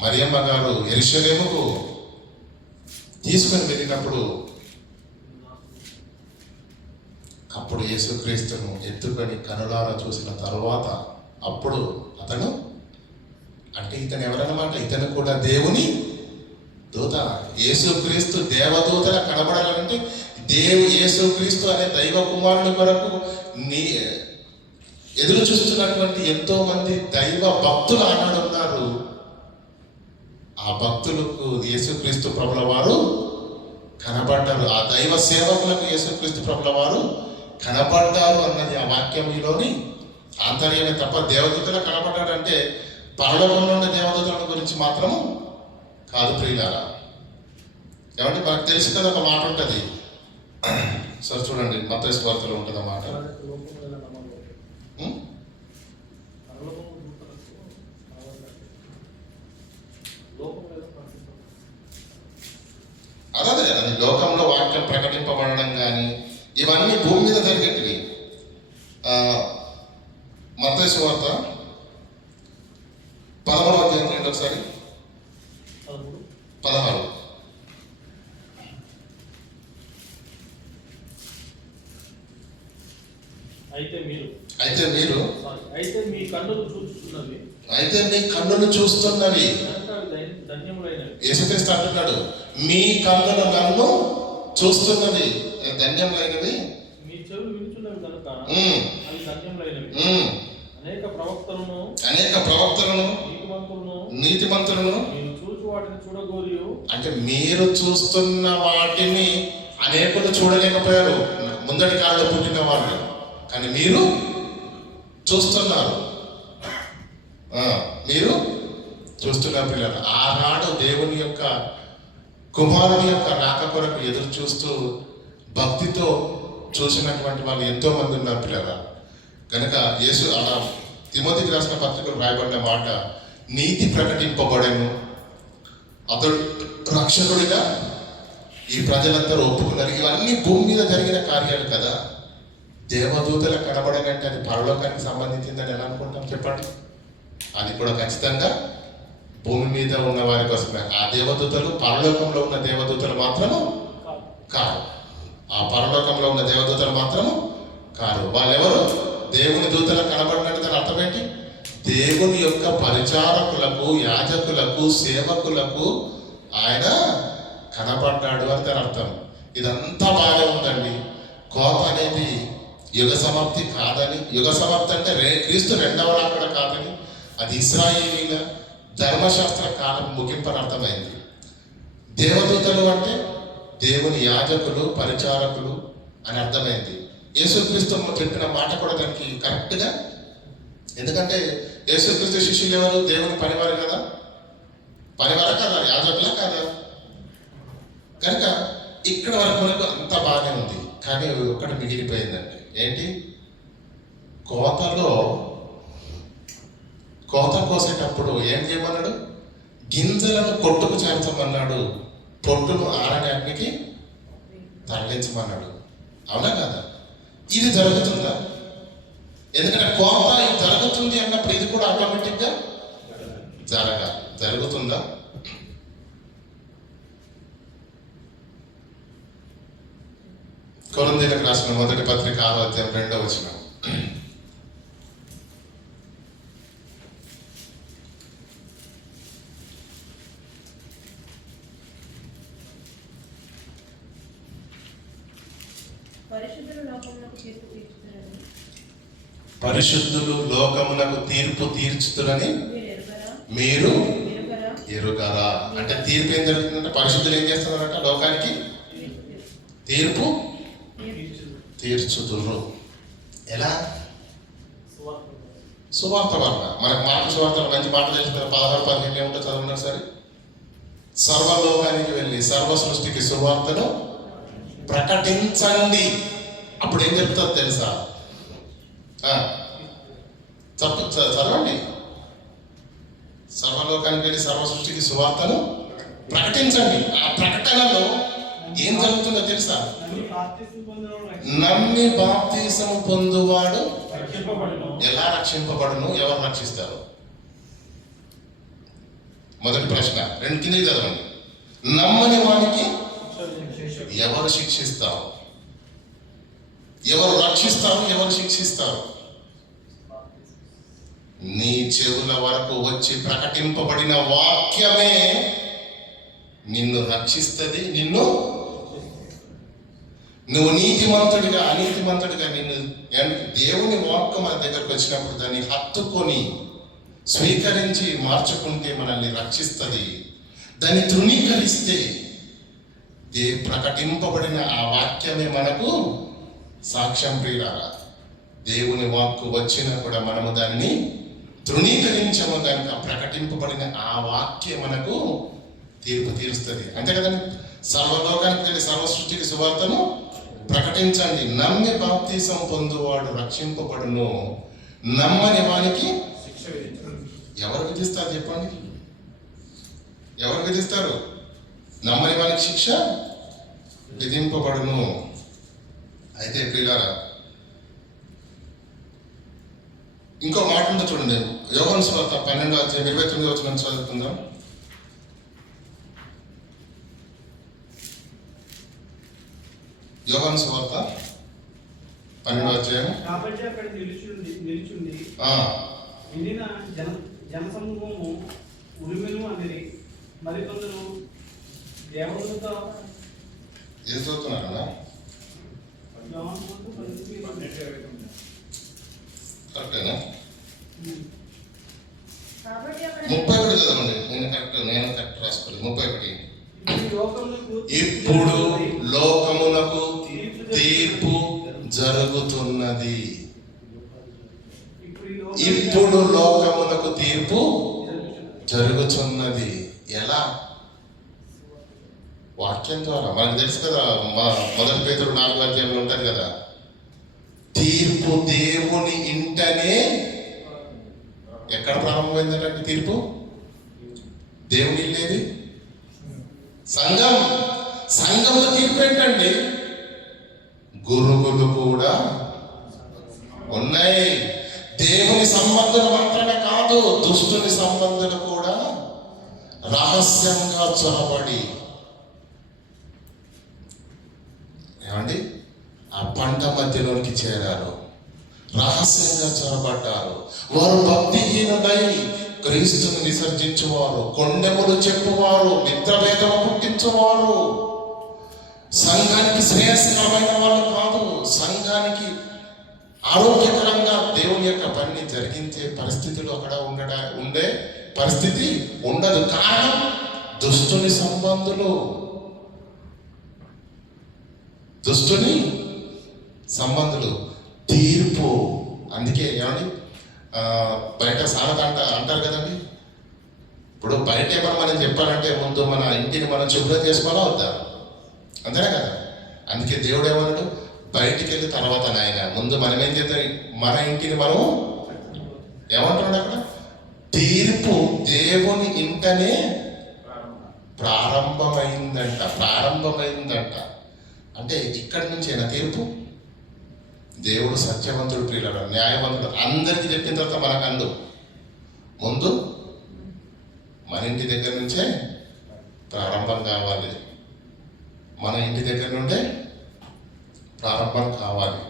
మరియమ్మ గారు యెరూషలేముకు తీసుకుని వెళ్ళినప్పుడు అప్పుడు యేసుక్రీస్తును ఎత్తుకొని కనులారా చూసిన తరువాత అప్పుడు అతను అంటే ఇతను ఎవరన్నమాట? ఇతను కూడా దేవుని దూత. యేసుక్రీస్తు దేవదూతల కనబడాలంటే యేసుక్రీస్తు అనే దైవ కుమారుని కొరకు ఎదురు చూస్తున్నటువంటి ఎంతో మంది దైవ భక్తులు ఆనాడు ఉన్నారు. ఆ భక్తులకు యేసుక్రీస్తు ప్రభుల వారు కనబడ్డారు. ఆ దైవ సేవకులకు యేసుక్రీస్తు ప్రభుల వారు కనబడ్డారు అన్నది ఆ వాక్యంలోని ఆంతర్యమే తప్ప దేవదూతలు కనబడ్డాడంటే పరలోకంలో ఉన్న దేవదూతల గురించి మాత్రము కాదు ప్రియులారా. ఏమంటే మనకు తెలిసి కదా ఒక మాట ఉంటుంది సార్, చూడండి మత్తయి సువార్తలో ఉంటుంది ఆ మాట. అదే అది లోకంలో వాక్యం ప్రకటింపబడడం కానీ ఇవన్నీ భూమి మీద జరిగేటివి. అయితే మీరు అయితే మీ కన్నులు చూస్తున్నవి కనుక అవి ధన్యములైనవి. యేసుక్రీస్తు అంటున్నాడు, మీ కన్నులు నన్ను చూస్తున్నవి ధన్యములైనవి. మీ చెవులు వినుచున్నవి కనుక ఉమ్, అవి ధన్యములైనవి. ఉమ్. అనేక ప్రవక్తలను నీతిమంతులను మీరు చూచు వాటిని చూడగోరియు. అంటే మీరు చూస్తున్న వాటిని అనేకులు చూడలేకపోయారు, ముందటి కాలంలో పుట్టిన వాళ్ళు, కానీ మీరు చూస్తున్నారు. మీరు చూస్తున్నారు పిల్లలు. ఆనాడు దేవుని యొక్క కుమారుని యొక్క రాక కొరకు ఎదురు చూస్తూ భక్తితో చూసినటువంటి వాళ్ళు ఎంతో మంది ఉన్నారు పిల్లలు. కనుక యేసు అలా తిమోతికి రాసిన పత్రికలు రాయబడిన మాట, నీతి ప్రకటింపబడెను, అతడు రక్షకుడిగా ఈ ప్రజలందరూ ఒప్పుకున్నారు. ఇవన్నీ భూమి మీద జరిగిన కార్యాలు కదా. దేవదూతలకు కనబడనంటే అది పరలోకానికి సంబంధించిందని ఎలా అనుకుంటాం చెప్పండి? అది కూడా ఖచ్చితంగా భూమి మీద ఉన్న వారి కోసమే. ఆ దేవదూతలు పరలోకంలో ఉన్న దేవదూతలు మాత్రము కాదు. ఆ పరలోకంలో ఉన్న దేవదూతలు మాత్రము కాదు. వాళ్ళెవరు? దేవుని దూతలకు కనబడినట్టు దాని అర్థం ఏంటి? దేవుని యొక్క పరిచారకులకు, యాజకులకు, సేవకులకు ఆయన కనబడ్డాడు అని దాని అర్థం. ఇదంతా బాగా ఉందండి. కోత అనేది యుగ సమాప్తి కాదని, యుగ సమాప్తి అంటే క్రీస్తు రెండవ రాకడ కాదని, అది ఇశ్రాయేలీల ధర్మశాస్త్ర కాలం ముగింపని అర్థమైంది. దేవదూతలు అంటే దేవుని యాజకులు, పరిచారకులు అని అర్థమైంది. యేసుక్రీస్తు చెప్పిన మాట కూడా దానికి కరెక్ట్గా, ఎందుకంటే యేసుక్రీస్తు శిష్యులు ఎవరు? దేవుని పనివారు కదా. పనివారా కదా? యాజకులా కదా? కనుక ఇక్కడ వరకు మనకు అంత బాగానే ఉంది. కానీ ఒకటి మిగిలిపోయిందండి. ఏంటి? కోత కోసేటప్పుడు ఏం చేయమన్నాడు? గింజలను కొట్టుకు చేర్చమన్నాడు, పొట్టును ఆరని అగ్నికి తరలించమన్నాడు. అవునా కదా? ఇది జరుగుతుందా? ఎందుకంటే కోత ఇది జరుగుతుంది అన్నప్పుడు ఇది కూడా ఆటోమేటిక్గా జరుగుతుందా? కొరింథీయులకు రాసిన మొదటి పత్రిక 6వ అధ్యాయం 2వ వచనం. పరిశుద్ధులు లోకమునకు తీర్పు తీర్చుతురని మీరు ఎరుగరా. అంటే తీర్పు ఏం జరుగుతుందంటే పరిశుద్ధులు ఏం చేస్తున్నారంట? లోకానికి తీర్పు తీర్చుతురు. ఎలా? సువార్త వల్ల. మనకు మార్పు సువార్తలో మంచి మాట తెలిసిన 16-15 ఏమిటో చదవండి ఒకసారి. సర్వలోకానికి వెళ్ళి సర్వ సృష్టికి సువార్తను ప్రకటించండి. అప్పుడు ఏం చెప్తారు తెలుసా? చదవండి. సర్వలోకానికి వెళ్ళి సర్వ సృష్టికి సువార్తను ప్రకటించండి. ఆ ప్రకటనలో ఏం జరుగుతుందో తెలుసా? నమ్మి బాప్తిసము పొందువాడు ఎలా రక్షింపబడును? ఎవరు రక్షిస్తారు? మొదటి ప్రశ్న. 2 కిందకి చదవండి. నమ్మని వానికి ఎవరు శిక్షిస్తారు? ఎవరు రక్షిస్తారు? ఎవరు శిక్షిస్తారు? నీ చెవుల వరకు వచ్చి ప్రకటింపబడిన వాక్యమే నిన్ను రక్షిస్తుంది. నువ్వు నీతిమంతుడిగా అనీతిమంతుడిగా దేవుని వాక్యం మన దగ్గరకు వచ్చినప్పుడు దాన్ని హత్తుకొని స్వీకరించి మార్చుకుంటే మనల్ని రక్షిస్తుంది. దాన్ని తృణీకరిస్తే ప్రకటింపబడిన ఆ వాక్యమే మనకు సాక్ష్యం. ప్రియులారా, దేవుని వాక్కు వచ్చినా కూడా మనము దానిని తృణీకరించము కనుక ప్రకటింపబడిన ఆ వాక్యం మనకు తీర్పు తీరుస్తుంది. అంతే కదండి. సర్వలోకానికి వెళ్ళి సర్వ సృష్టికి సువార్తను ప్రకటించండి. నమ్మి బాప్తిసం పొందువాడు రక్షింపబడును, నమ్మని వానికి ఎవరు విధిస్తారు చెప్పండి? ఎవరు విధిస్తారు? నమ్మని వానికి శిక్ష విధింపబడును. అయితే ప్రియులారా, ఇంకో మాట ఉందో చూడండి. యోహాను సువార్త 12వ అధ్యాయం 29వ వచనం చదువుకుందాం. యోహాను సువార్త 12వ అధ్యాయం. కాబట్టి అక్కడ నిలిచుండి వినిన జనసమూహము ఉరిమెను అనేది మరికొందరు దేవదూత ఏం చదువుతున్నారా? కరెక్టేనా? కాబట్టి అక్కడ 31 చదవండి. నేను కరెక్ట్ రాసుకోలేదు. 31. ఇప్పుడు ఇప్పుడు లోకమునకు తీర్పు జరుగుతున్నది. ఇప్పుడు లోకమునకు తీర్పు జరుగుతున్నది. ఎలా? వాక్యం ద్వారా. మనకు తెలుసు కదా, మొదటి పేతురు 4వ అధ్యాయంలో ఉంటుంది కదా, తీర్పు దేవుని ఇంటనే ఎక్కడ ప్రారంభమైందంటే తీర్పు దేవుని ఇల్లేది సంఘం. సంఘంలో తీర్పు ఏంటండి? గురువులు కూడా ఉన్నాయి. దేవుని సంబంధులు మాత్రమే కాదు, దుష్టుని సంబంధులు కూడా రహస్యంగా చొరబడి ఏమండి ఆ పంట మధ్యలోనికి చేరారు, రహస్యంగా చొరబడ్డారు. వారు భక్తిహీనులై క్రీస్తుని విసర్జించువారు, కొండెములు చెప్పువారు, మిత్రభేదము పుట్టించువారు, సంఘానికి శ్రేయస్కరమైన వాళ్ళు కాదు, సంఘానికి ఆరోగ్యకరంగా దేవుని యొక్క పనిని జరిగించే పరిస్థితులు అక్కడ ఉండే పరిస్థితి ఉండదు. కారణం దుష్టుని సంబంధులు, దుష్టుని సంబంధులు. తీర్పు. అందుకే ఏమండి బయట సామెత అంటారు కదండి, ఇప్పుడు బయట ఏమన్నా మనం చెప్పాలంటే ముందు మన ఇంటిని మనం శుభ్రం చేసుకోవాలా వద్దా? అంతేనా కదా? అందుకే దేవుడు ఏమన్నాడు, బయటికి వెళ్ళి తర్వాత నాయన ముందు మనం ఏం చేద్దాం, మన ఇంటిని మనం ఏమంటున్నాడు అక్కడ? తీర్పు దేవుని ఇంటనే ప్రారంభమైందంట. అంటే ఇక్కడి నుంచేనా తీర్పు? దేవుడు సత్యవంతుడు, ప్రియుడు, న్యాయవంతుడు. అందరికీ చెప్పిన తర్వాత మనకు అందు ముందు మన ఇంటి దగ్గర నుంచే ప్రారంభం కావాలి. మన ఇంటి దగ్గర నుండే ప్రారంభం కావాలి.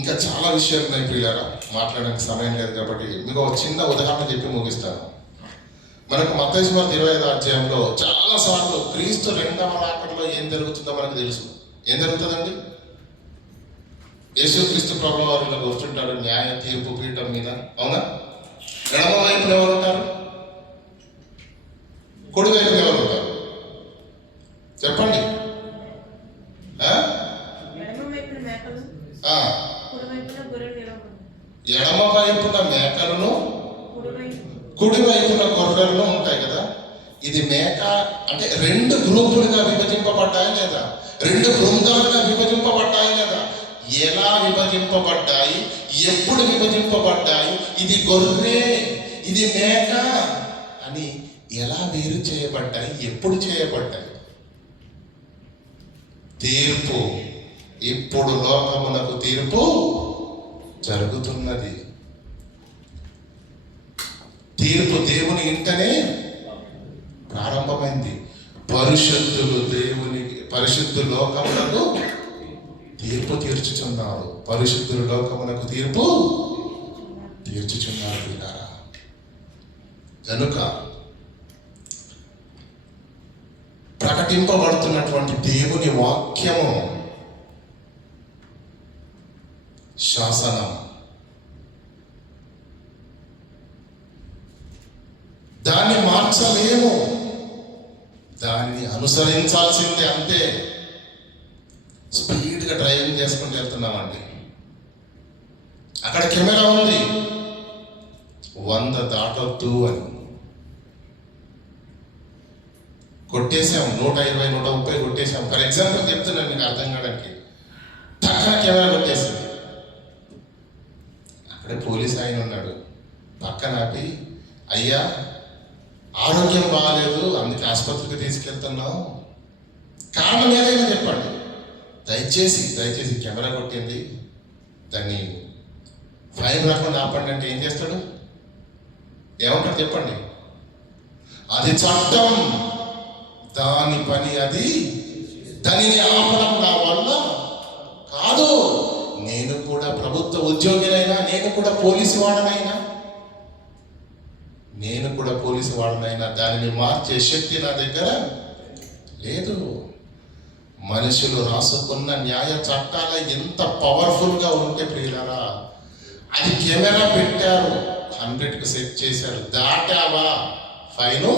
ఇంకా చాలా విషయాలు ఉన్నాయి ప్రియులారా, మాట్లాడడానికి సమయం లేదు కాబట్టి మీకు ఒక చిన్న ఉదాహరణ చెప్పి ముగిస్తాను. మనకు మత్తయి సువార్త 25వ అధ్యాయంలో చాలా సార్లు క్రీస్తు రెండవ రాకడలో ఏం జరుగుతుందో మనకు తెలుసు. ఏం జరుగుతుందండి? యేసుక్రీస్తు ప్రభువు వారు ఇలా కూర్చుంటాడు న్యాయ తీర్పు పీఠం మీద, అవునా? ఎడమ వైపున ఎవరు ఉంటారు? కుడి వైపున ఎవరు ఉంటారు? చెప్పండి. ఎడమ వైపున మేకలు, కుడి వైపున గొర్రెలు నిలబడి. ఎడమ వైపున మేకలను, కుడి కుడి వైపున గొర్రెలను ఉంటాయి కదా. ఇది మేక అంటే 2 గ్రూపులుగా విభజింపబడ్డాయి లేదా? 2 బృందాలుగా విభజింపబడ్డాయి లేదా? ఎలా విభజింపబడ్డాయి? ఎప్పుడు విభజింపబడ్డాయి? ఇది గొర్రె, ఇది మేక అని ఎలా వేరు చేయబడ్డాయి? ఎప్పుడు చేయబడ్డాయి? తీర్పు. ఇప్పుడు లోకమునకు తీర్పు జరుగుతున్నది. తీర్పు దేవుని ఇంటనే ప్రారంభమైంది. పరిశుద్ధులు లోకమునకు తీర్పు తీర్చుచున్నారు. పరిశుద్ధులు లోకమునకు తీర్పు తీర్చుచున్నారు పిల్లారా. కనుక ప్రకటింపబడుతున్నటువంటి దేవుని వాక్యము శాసనం. దాన్ని మార్చలేము, దాన్ని అనుసరించాల్సిందే. అంతే. స్పీడ్గా డ్రైవింగ్ చేసుకుంటూ వెళ్తున్నామండి. అక్కడ కెమెరా ఉంది, 100 దాటొద్దు అని కొట్టేసాం. 120, 130 కొట్టేసాం. ఫర్ ఎగ్జాంపుల్ చెప్తున్నాను మీకు అర్థం కావడానికి. టక్కన కెమెరా కొట్టేసింది. అక్కడే పోలీస్ ఆయన ఉన్నాడు పక్కన ఆపి, అయ్యా ఆరోగ్యం బాగాలేదు అందుకే ఆసుపత్రికి తీసుకెళ్తున్నాం, కారణం ఏదైనా చెప్పండి, దయచేసి కెమెరా కొట్టింది దాన్ని ఫైన్ రాకుండా ఆపండి అంటే ఏం చేస్తాడు? ఏమంటారు చెప్పండి? అది చట్టం, దాని పని అది దానిని ఆపడం నా వల్ల కాదు. నేను కూడా ప్రభుత్వ ఉద్యోగినైనా, నేను కూడా పోలీసు వాడనైనా దానిని మార్చే శక్తి నా దగ్గర లేదు. మనుషులు రాసుకున్న న్యాయ చట్టాలు ఎంత పవర్ఫుల్గా ఉంటే ప్రియులారా, అది కెమెరా పెట్టారు, 100కి సెట్ చేశారు, దాటావా ఫైను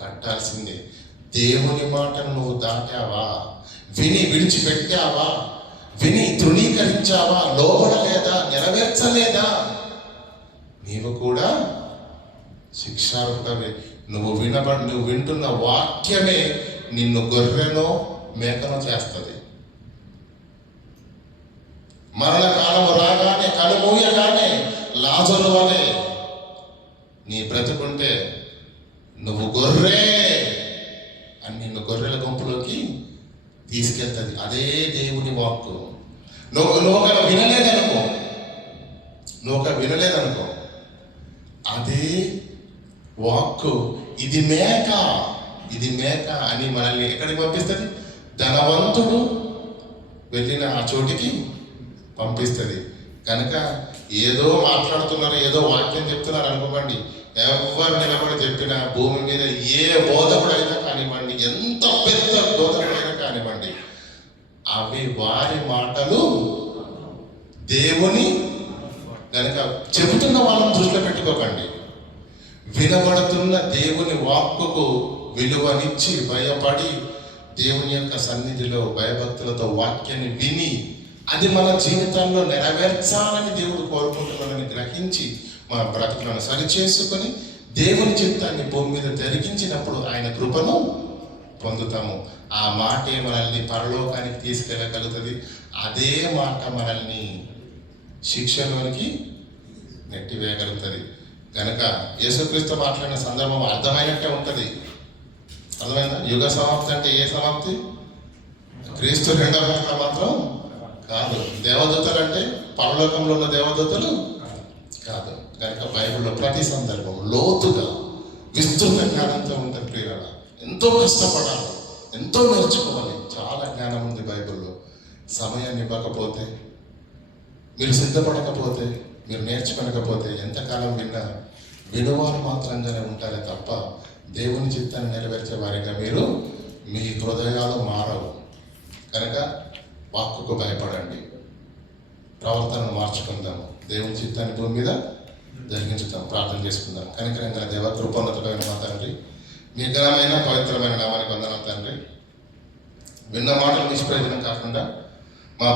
కట్టాల్సిందే. దేవుని మాటను నువ్వు దాటావా, విని విడిచిపెట్టావా, విని తృణీకరించావా, లోబడలేదా, నెరవేర్చలేదా, నీవు కూడా శిక్షార్హుడవే. నువ్వు వింటున్న వాక్యమే నిన్ను గొర్రెనో మేకను చేస్తుంది. మరణకాలము రాగానే, కనుమూయగానే లాజరు వలె నీ బ్రతుకుంటే నువ్వు గొర్రె అని నిన్ను గొర్రెల గుంపులోకి తీసుకెళ్తుంది. అదే దేవుని వాక్కు. నువ్వు వినలేదనుకో, అదే వాక్కు ఇది మేక అని మనల్ని ఎక్కడికి పంపిస్తుంది? ధనవంతుడు వెళ్ళిన ఆ చోటికి పంపిస్తుంది. కనుక ఏదో మాట్లాడుతున్నారు, ఏదో వాక్యం చెప్తున్నారు అనుకోకండి. ఎవరు నిలబడి చెప్పినా భూమి మీద ఏ బోధకుడైనా కానివ్వండి, ఎంత పెద్ద బోధకుడైనా కానివ్వండి, అవి వారి మాటలు దేవుని. కనుక చెబుతున్న వాళ్ళని దృష్టిలో పెట్టుకోకండి. వినబడుతున్న దేవుని వాక్కుకు విలువనిచ్చి భయపడి దేవుని యొక్క సన్నిధిలో భయభక్తులతో వాక్యాన్ని విని అది మన జీవితంలో నెరవేర్చాలని దేవుడు కోరుకుంటున్నాడని గ్రహించి మన బ్రతుకులను సరిచేసుకొని దేవుని చిత్తాన్ని భూమి మీద జరిగించినప్పుడు ఆయన కృపను పొందుతాము. ఆ మాటే మనల్ని పరలోకానికి తీసుకెళ్ళగలుగుతుంది. అదే మాట మనల్ని శిక్షలోనికి నెట్టివేయగలుగుతుంది. కనుక యేసుక్రీస్తు మాట్లాడిన సందర్భం అర్థమైనట్టే ఉంటుంది. అర్థమైందా? యుగ సమాప్తి అంటే ఏ సమాప్తి? క్రీస్తు రెండవ రాకడ మాత్రం కాదు. దేవదూతలు అంటే పరలోకంలో ఉన్న దేవదూతలు కాదు. కనుక బైబిల్లో ప్రతి సందర్భం లోతుగా విస్తృత జ్ఞానంతో ఉంటుంది ప్రియులారా. ఎంతో కష్టపడాలి, ఎంతో నేర్చుకోవాలి. చాలా జ్ఞానం ఉంది బైబిల్లో. సమయాన్ని ఇవ్వకపోతే, మీరు సిద్ధపడకపోతే, మీరు నేర్చుకోనకపోతే ఎంతకాలం వినువారు మాత్రంగానే ఉంటారే తప్ప దేవుని చిత్తాన్ని నెరవేర్చే వారిగా మీరు మీ హృదయాలు మారవు. కనుక వాక్కుకు భయపడండి, ప్రవర్తనను మార్చుకుందాము, దేవుని చిత్తాన్ని భూమి మీద జరిగించుతాం. ప్రార్థన చేసుకుందాం. కనికరంగా దేవ, కృపోన్నతమైన మా తండ్రి, మీ ఘనమైన పవిత్రమైన నామానికి వందనాలు తండ్రి. విన్న మాటలు నిష్ప్రయోజనం కాకుండా మా